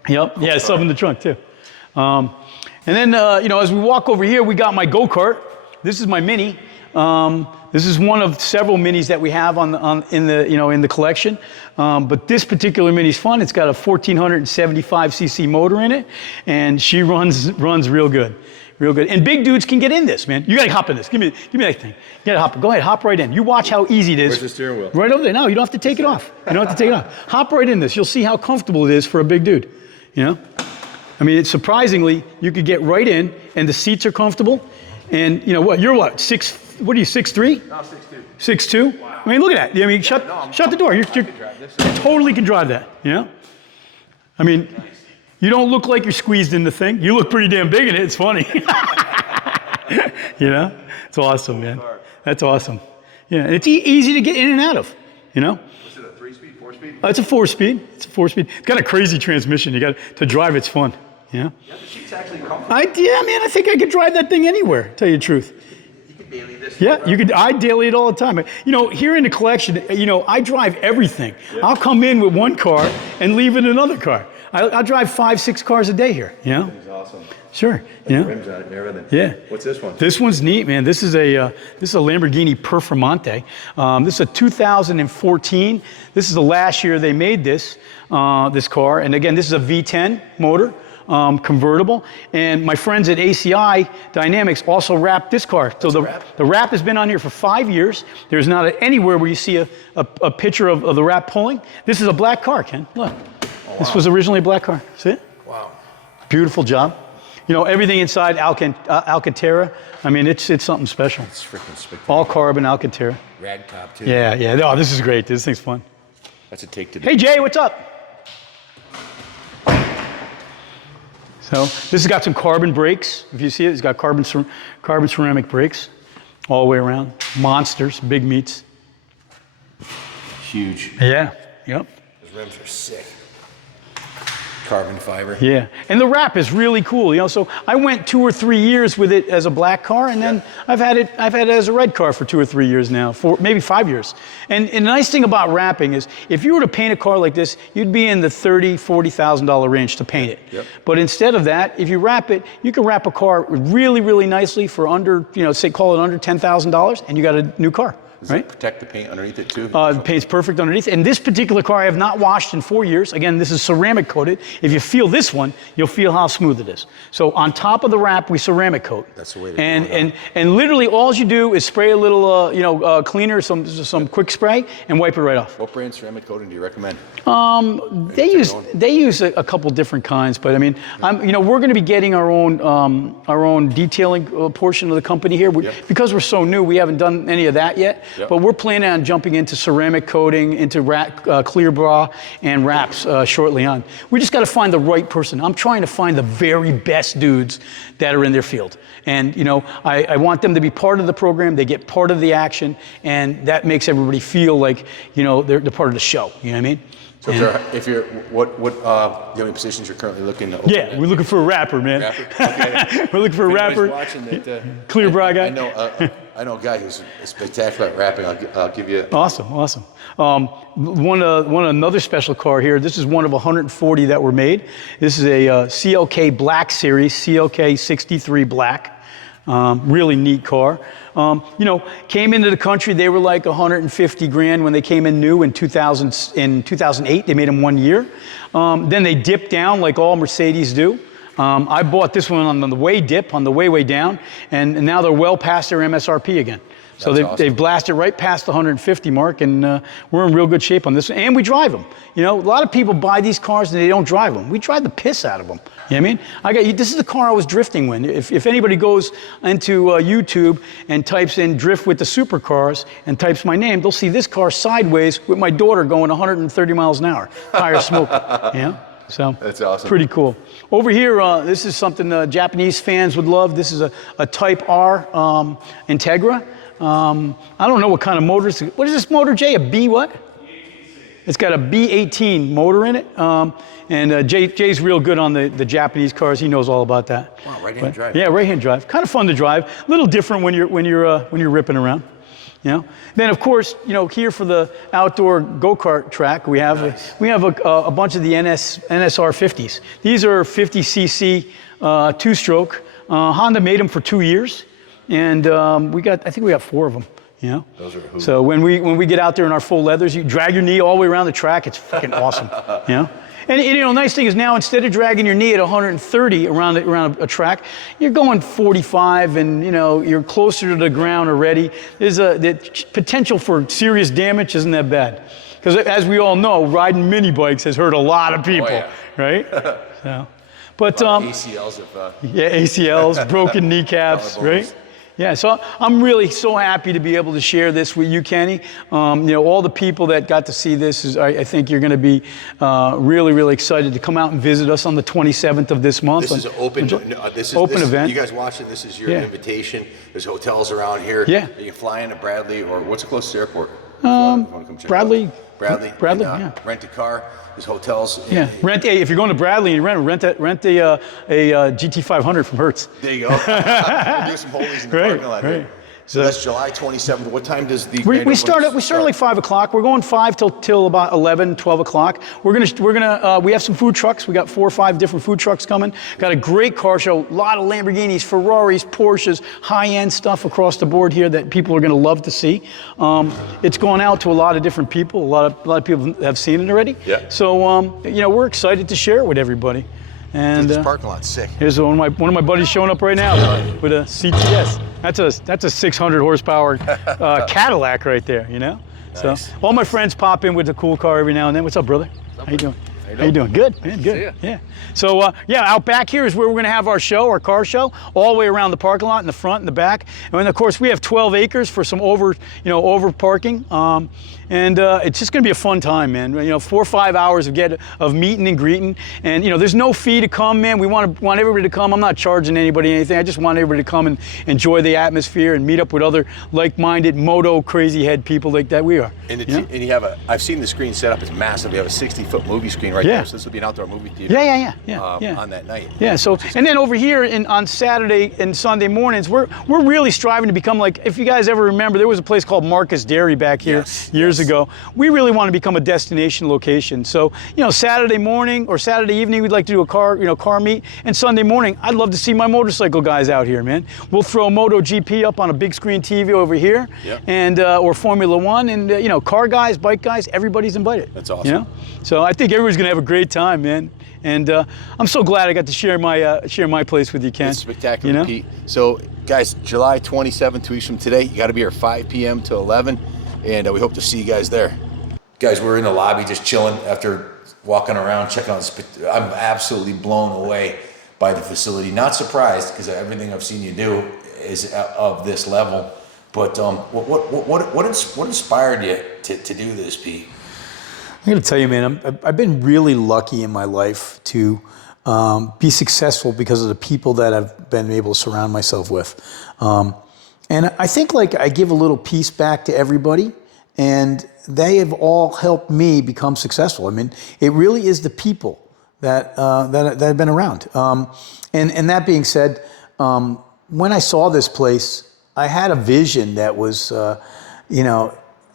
Yep. Yeah, sub in the trunk too. And then you know, as we walk over here, we got my go-kart. This is my Mini. This is one of several Minis that we have in the collection. But this particular Mini's fun. It's got a 1475cc motor in it, and she runs real good. Real good. And big dudes can get in this, man. You gotta hop in this. Give me that thing. You gotta hop. Go ahead, hop right in. You watch how easy it is. Where's the steering wheel? Right over there. No, you don't have to take it off. You don't have to take it off. Hop right in this. You'll see how comfortable it is for a big dude. You know? I mean, it's surprisingly, you could get right in, and the seats are comfortable. And you know what? You're what? 6'3"? No, 6'2". 6'2"? Wow. I mean, look at that. I mean, shut the door. You totally can drive that. You know? I mean, you don't look like you're squeezed in the thing. You look pretty damn big in it. It's funny. You know? It's awesome, man. That's awesome. Yeah, and it's easy to get in and out of. You know? Was it a 3-speed, 4-speed? It's a 4-speed. It's a 4-speed. It's got a crazy transmission. You got to drive. It's fun. Yeah. Yeah, the seat's actually comfortable. Yeah, man. I think I could drive that thing anywhere. Tell you the truth. You could daily this. Yeah, you could. I daily it all the time. You know, here in the collection, you know, I drive everything. Yeah. I'll come in with one car and leave in another car. I'll drive 5-6 cars a day here. You know. This is awesome. Sure. The rims on it and everything. Yeah. What's this one? This one's neat, man. This is a Lamborghini Performante. This is a 2014. This is the last year they made this car. And again, this is a V10 motor. Convertible, and my friends at ACI Dynamics also wrapped this car. So the wrap has been on here for 5 years. There's not anywhere where you see a picture of the wrap pulling. This is a black car, Ken. Look, This was originally a black car. See it? Wow. Beautiful job. You know, everything inside Alcantara. I mean, it's something special. It's freaking spectacular. All carbon Alcantara. Rag top too. Yeah. No, this is great. This thing's fun. That's a take to the. Hey Jay, what's up? So this has got some carbon brakes. If you see it, it's got carbon ceramic brakes all the way around. Monsters, big meats. Huge. Yeah. Yep. Those rims are sick. Carbon fiber. Yeah, and the wrap is really cool. You know, so I went 2 or 3 years with it as a black car, and then I've had it as a red car for 2 or 3 years now, maybe 5 years. And the nice thing about wrapping is, if you were to paint a car like this, you'd be in the $30,000-$40,000 range to paint it. Yep. But instead of that, if you wrap it, you can wrap a car really, really nicely for under, you know, say call it under $10,000, and you got a new car. Does right? it protect the paint underneath it too? The paint's perfect underneath. And this particular car I have not washed in 4 years. Again, this is ceramic coated. If you feel this one, you'll feel how smooth it is. So on top of the wrap, we ceramic coat. That's the way to do it. And literally all you do is spray a little, cleaner, some quick spray, and wipe it right off. What brand ceramic coating do you recommend? They use a couple different kinds, but I mean, we're going to be getting our own detailing portion of the company here. Because we're so new, we haven't done any of that yet. Yep. But we're planning on jumping into ceramic coating, into clear bra and wraps shortly on. We just got to find the right person. I'm trying to find the very best dudes that are in their field. And, you know, I want them to be part of the program. They get part of the action, and that makes everybody feel like, you know, they're part of the show. You know what I mean? So if you're, what the only positions you're currently looking to open? Yeah, we're looking for a rapper, man. Rapper? Okay. We're looking for a rapper. Watching that, clear bra guy. I know I know a guy who's spectacular at rapping. I'll give you. Awesome. Another special car here. This is one of 140 that were made. This is a CLK Black Series, CLK 63 Black. Really neat car. Came into the country, they were like 150 grand when they came in new in 2008. They made them 1 year. Then they dipped down like all Mercedes do. I bought this one on the way down, and now they're well past their MSRP again. So they've blasted right past the 150 mark, and we're in real good shape on this. And we drive them. A lot of people buy these cars and they don't drive them. We drive the piss out of them. You know what I mean? This is the car I was drifting with. If anybody goes into YouTube and types in drift with the supercars and types my name, they'll see this car sideways with my daughter going 130 miles an hour, tire smoking. So that's awesome. Pretty cool. Over here, this is something Japanese fans would love. This is a Type R Integra. I don't know what kind of motor. What is this motor, Jay? A B what? It's got a B18 motor in it. And Jay's real good on the Japanese cars. He knows all about that. Wow, right-hand drive. Yeah, right-hand drive. Kind of fun to drive. A little different when you're ripping around. Then of course, here for the outdoor go-kart track, we have a bunch of the NSR 50s. These are 50cc two-stroke. Honda made them for 2 years, and I think we got 4 of them. Those are who? So when we get out there in our full leathers, you drag your knee all the way around the track. It's fucking awesome. And nice thing is now, instead of dragging your knee at 130 around a track, you're going 45, and you're closer to the ground already. The potential for serious damage isn't that bad, because as we all know, riding mini bikes has hurt a lot of people, right? But ACLs, ACLs, broken kneecaps, right? Yeah, so I'm really so happy to be able to share this with you, Kenny. All the people that got to see this, I think you're going to be really, really excited to come out and visit us on the 27th of this month. This is an open event. You guys watching, this is your invitation. There's hotels around here. Yeah. You can fly into Bradley, or what's the closest airport? Bradley. Bradley, yeah. Rent a car. There's hotels. Yeah, if you're going to Bradley and rent a GT500 from Hertz. There you go. We'll do some holies in the parking lot. Right. So that's July 27th. What time does the we start like 5 o'clock. We're going 5 till about 11, 12 o'clock. We have some food trucks. We got 4 or 5 different food trucks coming. Got a great car show. A lot of Lamborghinis, Ferraris, Porsches, high-end stuff across the board here that people are going to love to see. It's gone out to a lot of different people. A lot of people have seen it already. Yeah. So we're excited to share it with everybody. And this parking lot's sick. Here's one of my buddies showing up right now with a CTS. That's a 600 horsepower Cadillac right there. Nice. So all my friends pop in with a cool car every now and then. What's up, brother? How you doing? How you doing? Good, man. Good. Yeah. So out back here is where we're going to have our car show, all the way around the parking lot, in the front and the back. And then of course we have 12 acres for some over parking. And it's just going to be a fun time, man. 4 or 5 hours of meeting and greeting. And there's no fee to come, man. We want everybody to come. I'm not charging anybody anything. I just want everybody to come and enjoy the atmosphere and meet up with other like-minded moto crazy head people like that we are. And you have I've seen the screen set up. It's massive. You have a 60-foot movie screen right there. So this will be an outdoor movie theater. Yeah. On that night. Yeah. So and then over here on Saturday and Sunday mornings, we're really striving to become like, if you guys ever remember, there was a place called Marcus Dairy back here years ago. We really want to become a destination location. So, Saturday morning or Saturday evening, we'd like to do a car meet. And Sunday morning, I'd love to see my motorcycle guys out here, man. We'll throw MotoGP up on a big screen TV over here, and or Formula One, and car guys, bike guys, everybody's invited. That's awesome. So I think everybody's gonna have a great time, man. And I'm so glad I got to share my place with you, Ken. It's spectacular, Pete. So, guys, July 27th, 2 weeks from today, you got to be here 5 p.m. to 11. And we hope to see you guys there. Guys, we're in the lobby just chilling after walking around, checking out I'm absolutely blown away by the facility. Not surprised, because everything I've seen you do is of this level. But what inspired you to do this, Pete? I'm going to tell you, man, I've been really lucky in my life to be successful because of the people that I've been able to surround myself with. And I think I give a little piece back to everybody, and they have all helped me become successful. I mean, it really is the people that have been around. And that being said, when I saw this place, I had a vision that was, I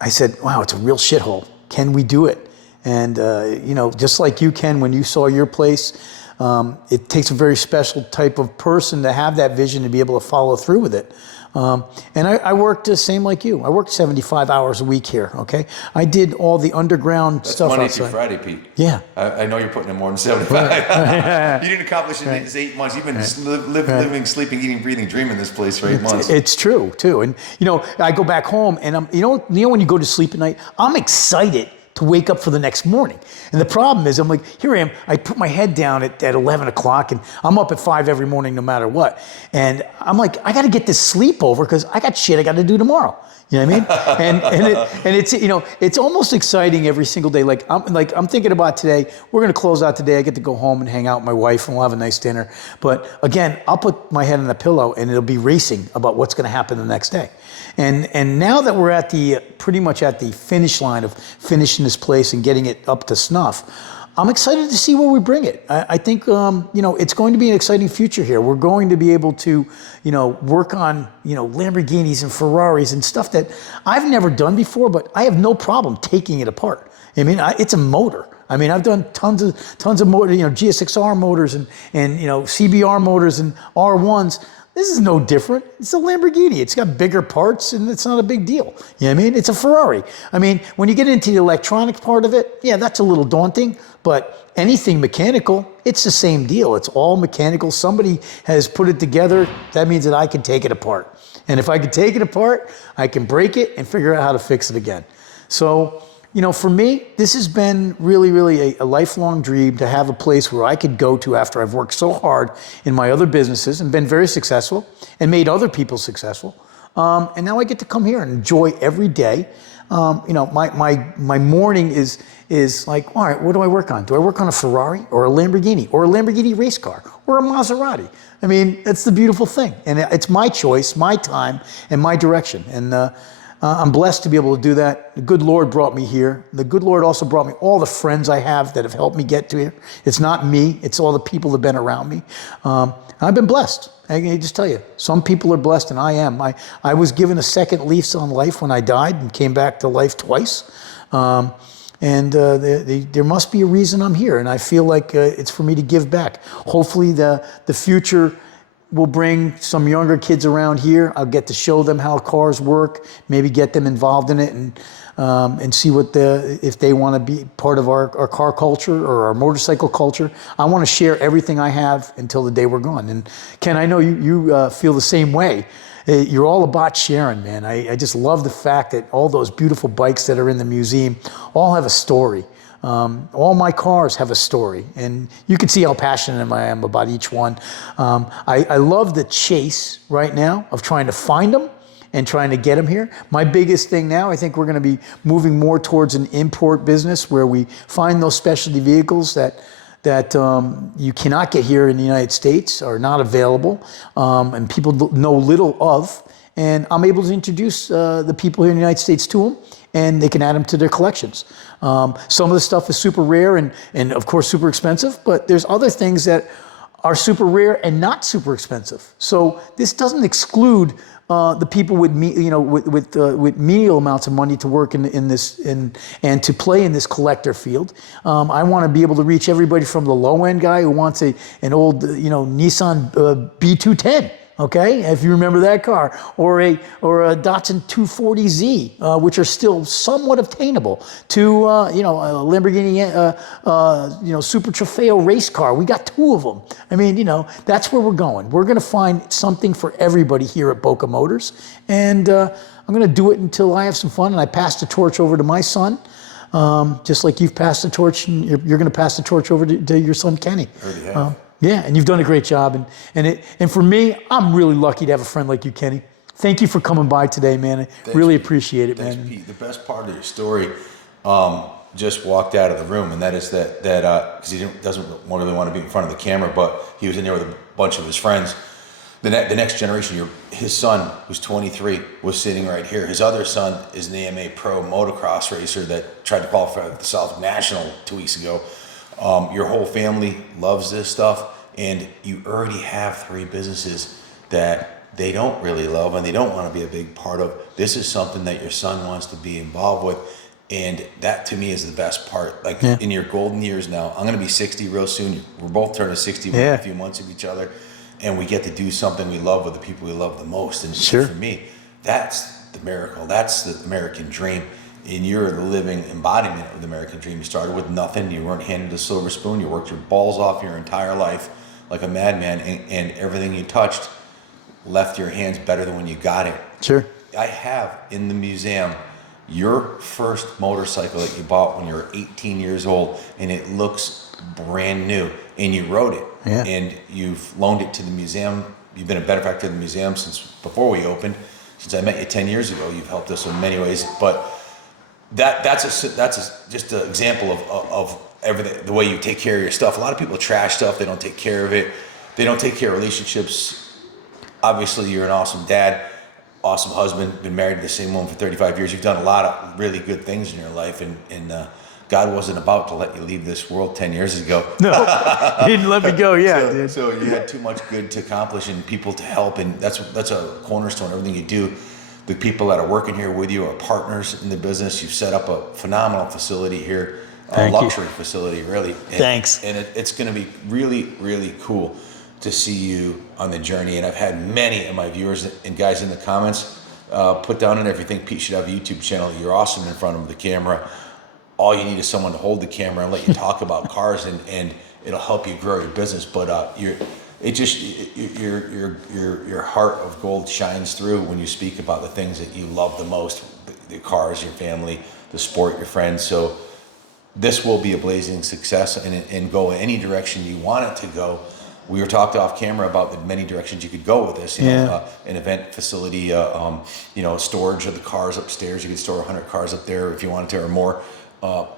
said, wow, it's a real shithole. Can we do it? And, just like you, Ken, when you saw your place, it takes a very special type of person to have that vision and be able to follow through with it. And I worked the same like you. I worked 75 hours a week here, okay? I did all the underground stuff Monday outside. through Friday, Pete. Yeah. I know you're putting in more than 75. You didn't accomplish it in these 8 months. You've been living, sleeping, eating, breathing, dreaming this place for 8 months. It's true, too. And, I go back home and I'm, when you go to sleep at night, I'm excited to wake up for the next morning. And the problem is, I'm like, here I am, I put my head down at 11 o'clock and I'm up at 5 every morning no matter what. And I'm like, I gotta get this sleep over because I got shit I gotta do tomorrow. You know what I mean? and it's, it's almost exciting every single day. I'm thinking about today, we're gonna close out today, I get to go home and hang out with my wife and we'll have a nice dinner. But again, I'll put my head on the pillow and it'll be racing about what's gonna happen the next day. And now that we're at pretty much at the finish line of finishing this place and getting it up to snuff, I'm excited to see where we bring it. I think, it's going to be an exciting future here. We're going to be able to, work on, Lamborghinis and Ferraris and stuff that I've never done before, but I have no problem taking it apart. I mean, it's a motor. I mean, I've done tons of motor, GSX-R motors and CBR motors and R1s. This is no different. It's a Lamborghini. It's got bigger parts and it's not a big deal. You know what I mean? It's a Ferrari. I mean, when you get into the electronic part of it, yeah, that's a little daunting, but anything mechanical, it's the same deal. It's all mechanical. Somebody has put it together. That means that I can take it apart. And if I can take it apart, I can break it and figure out how to fix it again. So, for me, this has been really, really a lifelong dream to have a place where I could go to after I've worked so hard in my other businesses and been very successful and made other people successful. And now I get to come here and enjoy every day. My morning is like, all right, what do I work on? Do I work on a Ferrari or a Lamborghini race car or a Maserati? I mean, that's the beautiful thing. And it's my choice, my time, and my direction. And I'm blessed to be able to do that. The good Lord brought me here. The good Lord also brought me all the friends I have that have helped me get to here. It's not me. It's all the people that have been around me. I've been blessed. I can just tell you, some people are blessed and I am. I was given a second lease on life when I died and came back to life twice. There must be a reason I'm here. And I feel like it's for me to give back. Hopefully the future will bring some younger kids around here. I'll get to show them how cars work, maybe get them involved in it and see if they want to be part of our car culture or our motorcycle culture. I want to share everything I have until the day we're gone. And Ken, I know you feel the same way. You're all about sharing, man. I just love the fact that all those beautiful bikes that are in the museum all have a story. All my cars have a story, and you can see how passionate I am about each one. I love the chase right now of trying to find them and trying to get them here. My biggest thing now, I think we're going to be moving more towards an import business where we find those specialty vehicles that you cannot get here in the United States, are not available, and people know little of. And I'm able to introduce the people here in the United States to them, and they can add them to their collections. Some of the stuff is super rare and of course super expensive, but there's other things that are super rare and not super expensive. So this doesn't exclude the people with menial amounts of money to work in this and to play in this collector field. I want to be able to reach everybody from the low end guy who wants an old Nissan B210. Okay, if you remember that car, or a Datsun 240Z, which are still somewhat obtainable, to a Lamborghini Super Trofeo race car. We got 2 of them. I mean, that's where we're going. We're going to find something for everybody here at Boka Motors, and I'm going to do it until I have some fun and I pass the torch over to my son. Just like you've passed the torch, and you're going to pass the torch over to your son Kenny. Already have. Yeah, and you've done a great job. And for me, I'm really lucky to have a friend like you, Kenny. Thank you for coming by today, man. I really appreciate it, man. Thanks, Pete. The best part of your story just walked out of the room, and that is that because he doesn't really want to be in front of the camera, but he was in there with a bunch of his friends. The next generation, his son, who's 23, was sitting right here. His other son is an AMA Pro motocross racer that tried to qualify for the South National 2 weeks ago. Your whole family loves this stuff, and you already have 3 businesses that they don't really love and they don't want to be a big part of. This is something that your son wants to be involved with. And that to me is the best part. Like in your golden years now, I'm going to be 60 real soon. We're both turning 60 within a few months of each other. And we get to do something we love with the people we love the most. And for me, that's the miracle. That's the American dream. And you're the living embodiment of the American dream. You started with nothing. You weren't handed a silver spoon. You worked your balls off your entire life like a madman. And everything you touched left your hands better than when you got it. Sure. I have in the museum your first motorcycle that you bought when you were 18 years old, and it looks brand new, and you rode it, and you've loaned it to the museum. You've been a benefactor of the museum since before we opened. Since I met you 10 years ago, you've helped us in many ways. But that's just an example of everything, the way you take care of your stuff. A lot of people trash stuff. They don't take care of it. They don't take care of relationships. Obviously, you're an awesome dad. Awesome husband, been married to the same woman for 35 years. You've done a lot of really good things in your life, and God wasn't about to let you leave this world 10 years ago. No, he didn't let me go. Yeah, so you had too much good to accomplish and people to help, and that's a cornerstone. Everything you do, the people that are working here with you are partners in the business. You've set up a phenomenal facility here, a luxury facility, really. Thanks. And it's going to be really, really cool to see you on the journey. And I've had many of my viewers and guys in the comments put down in everything. Pete should have a YouTube channel. You're awesome in front of the camera. All you need is someone to hold the camera and let you talk about cars, and it'll help you grow your business. But your heart of gold shines through when you speak about the things that you love the most: the cars, your family, the sport, your friends. So this will be a blazing success and go any direction you want it to go. We were talking off camera about the many directions you could go with this. You know, an event facility, storage of the cars upstairs. You could store 100 cars up there if you wanted to, or more. The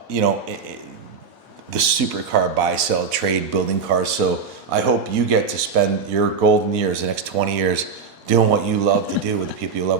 supercar buy, sell, trade, building cars. So I hope you get to spend your golden years, the next 20 years, doing what you love to do with the people you love.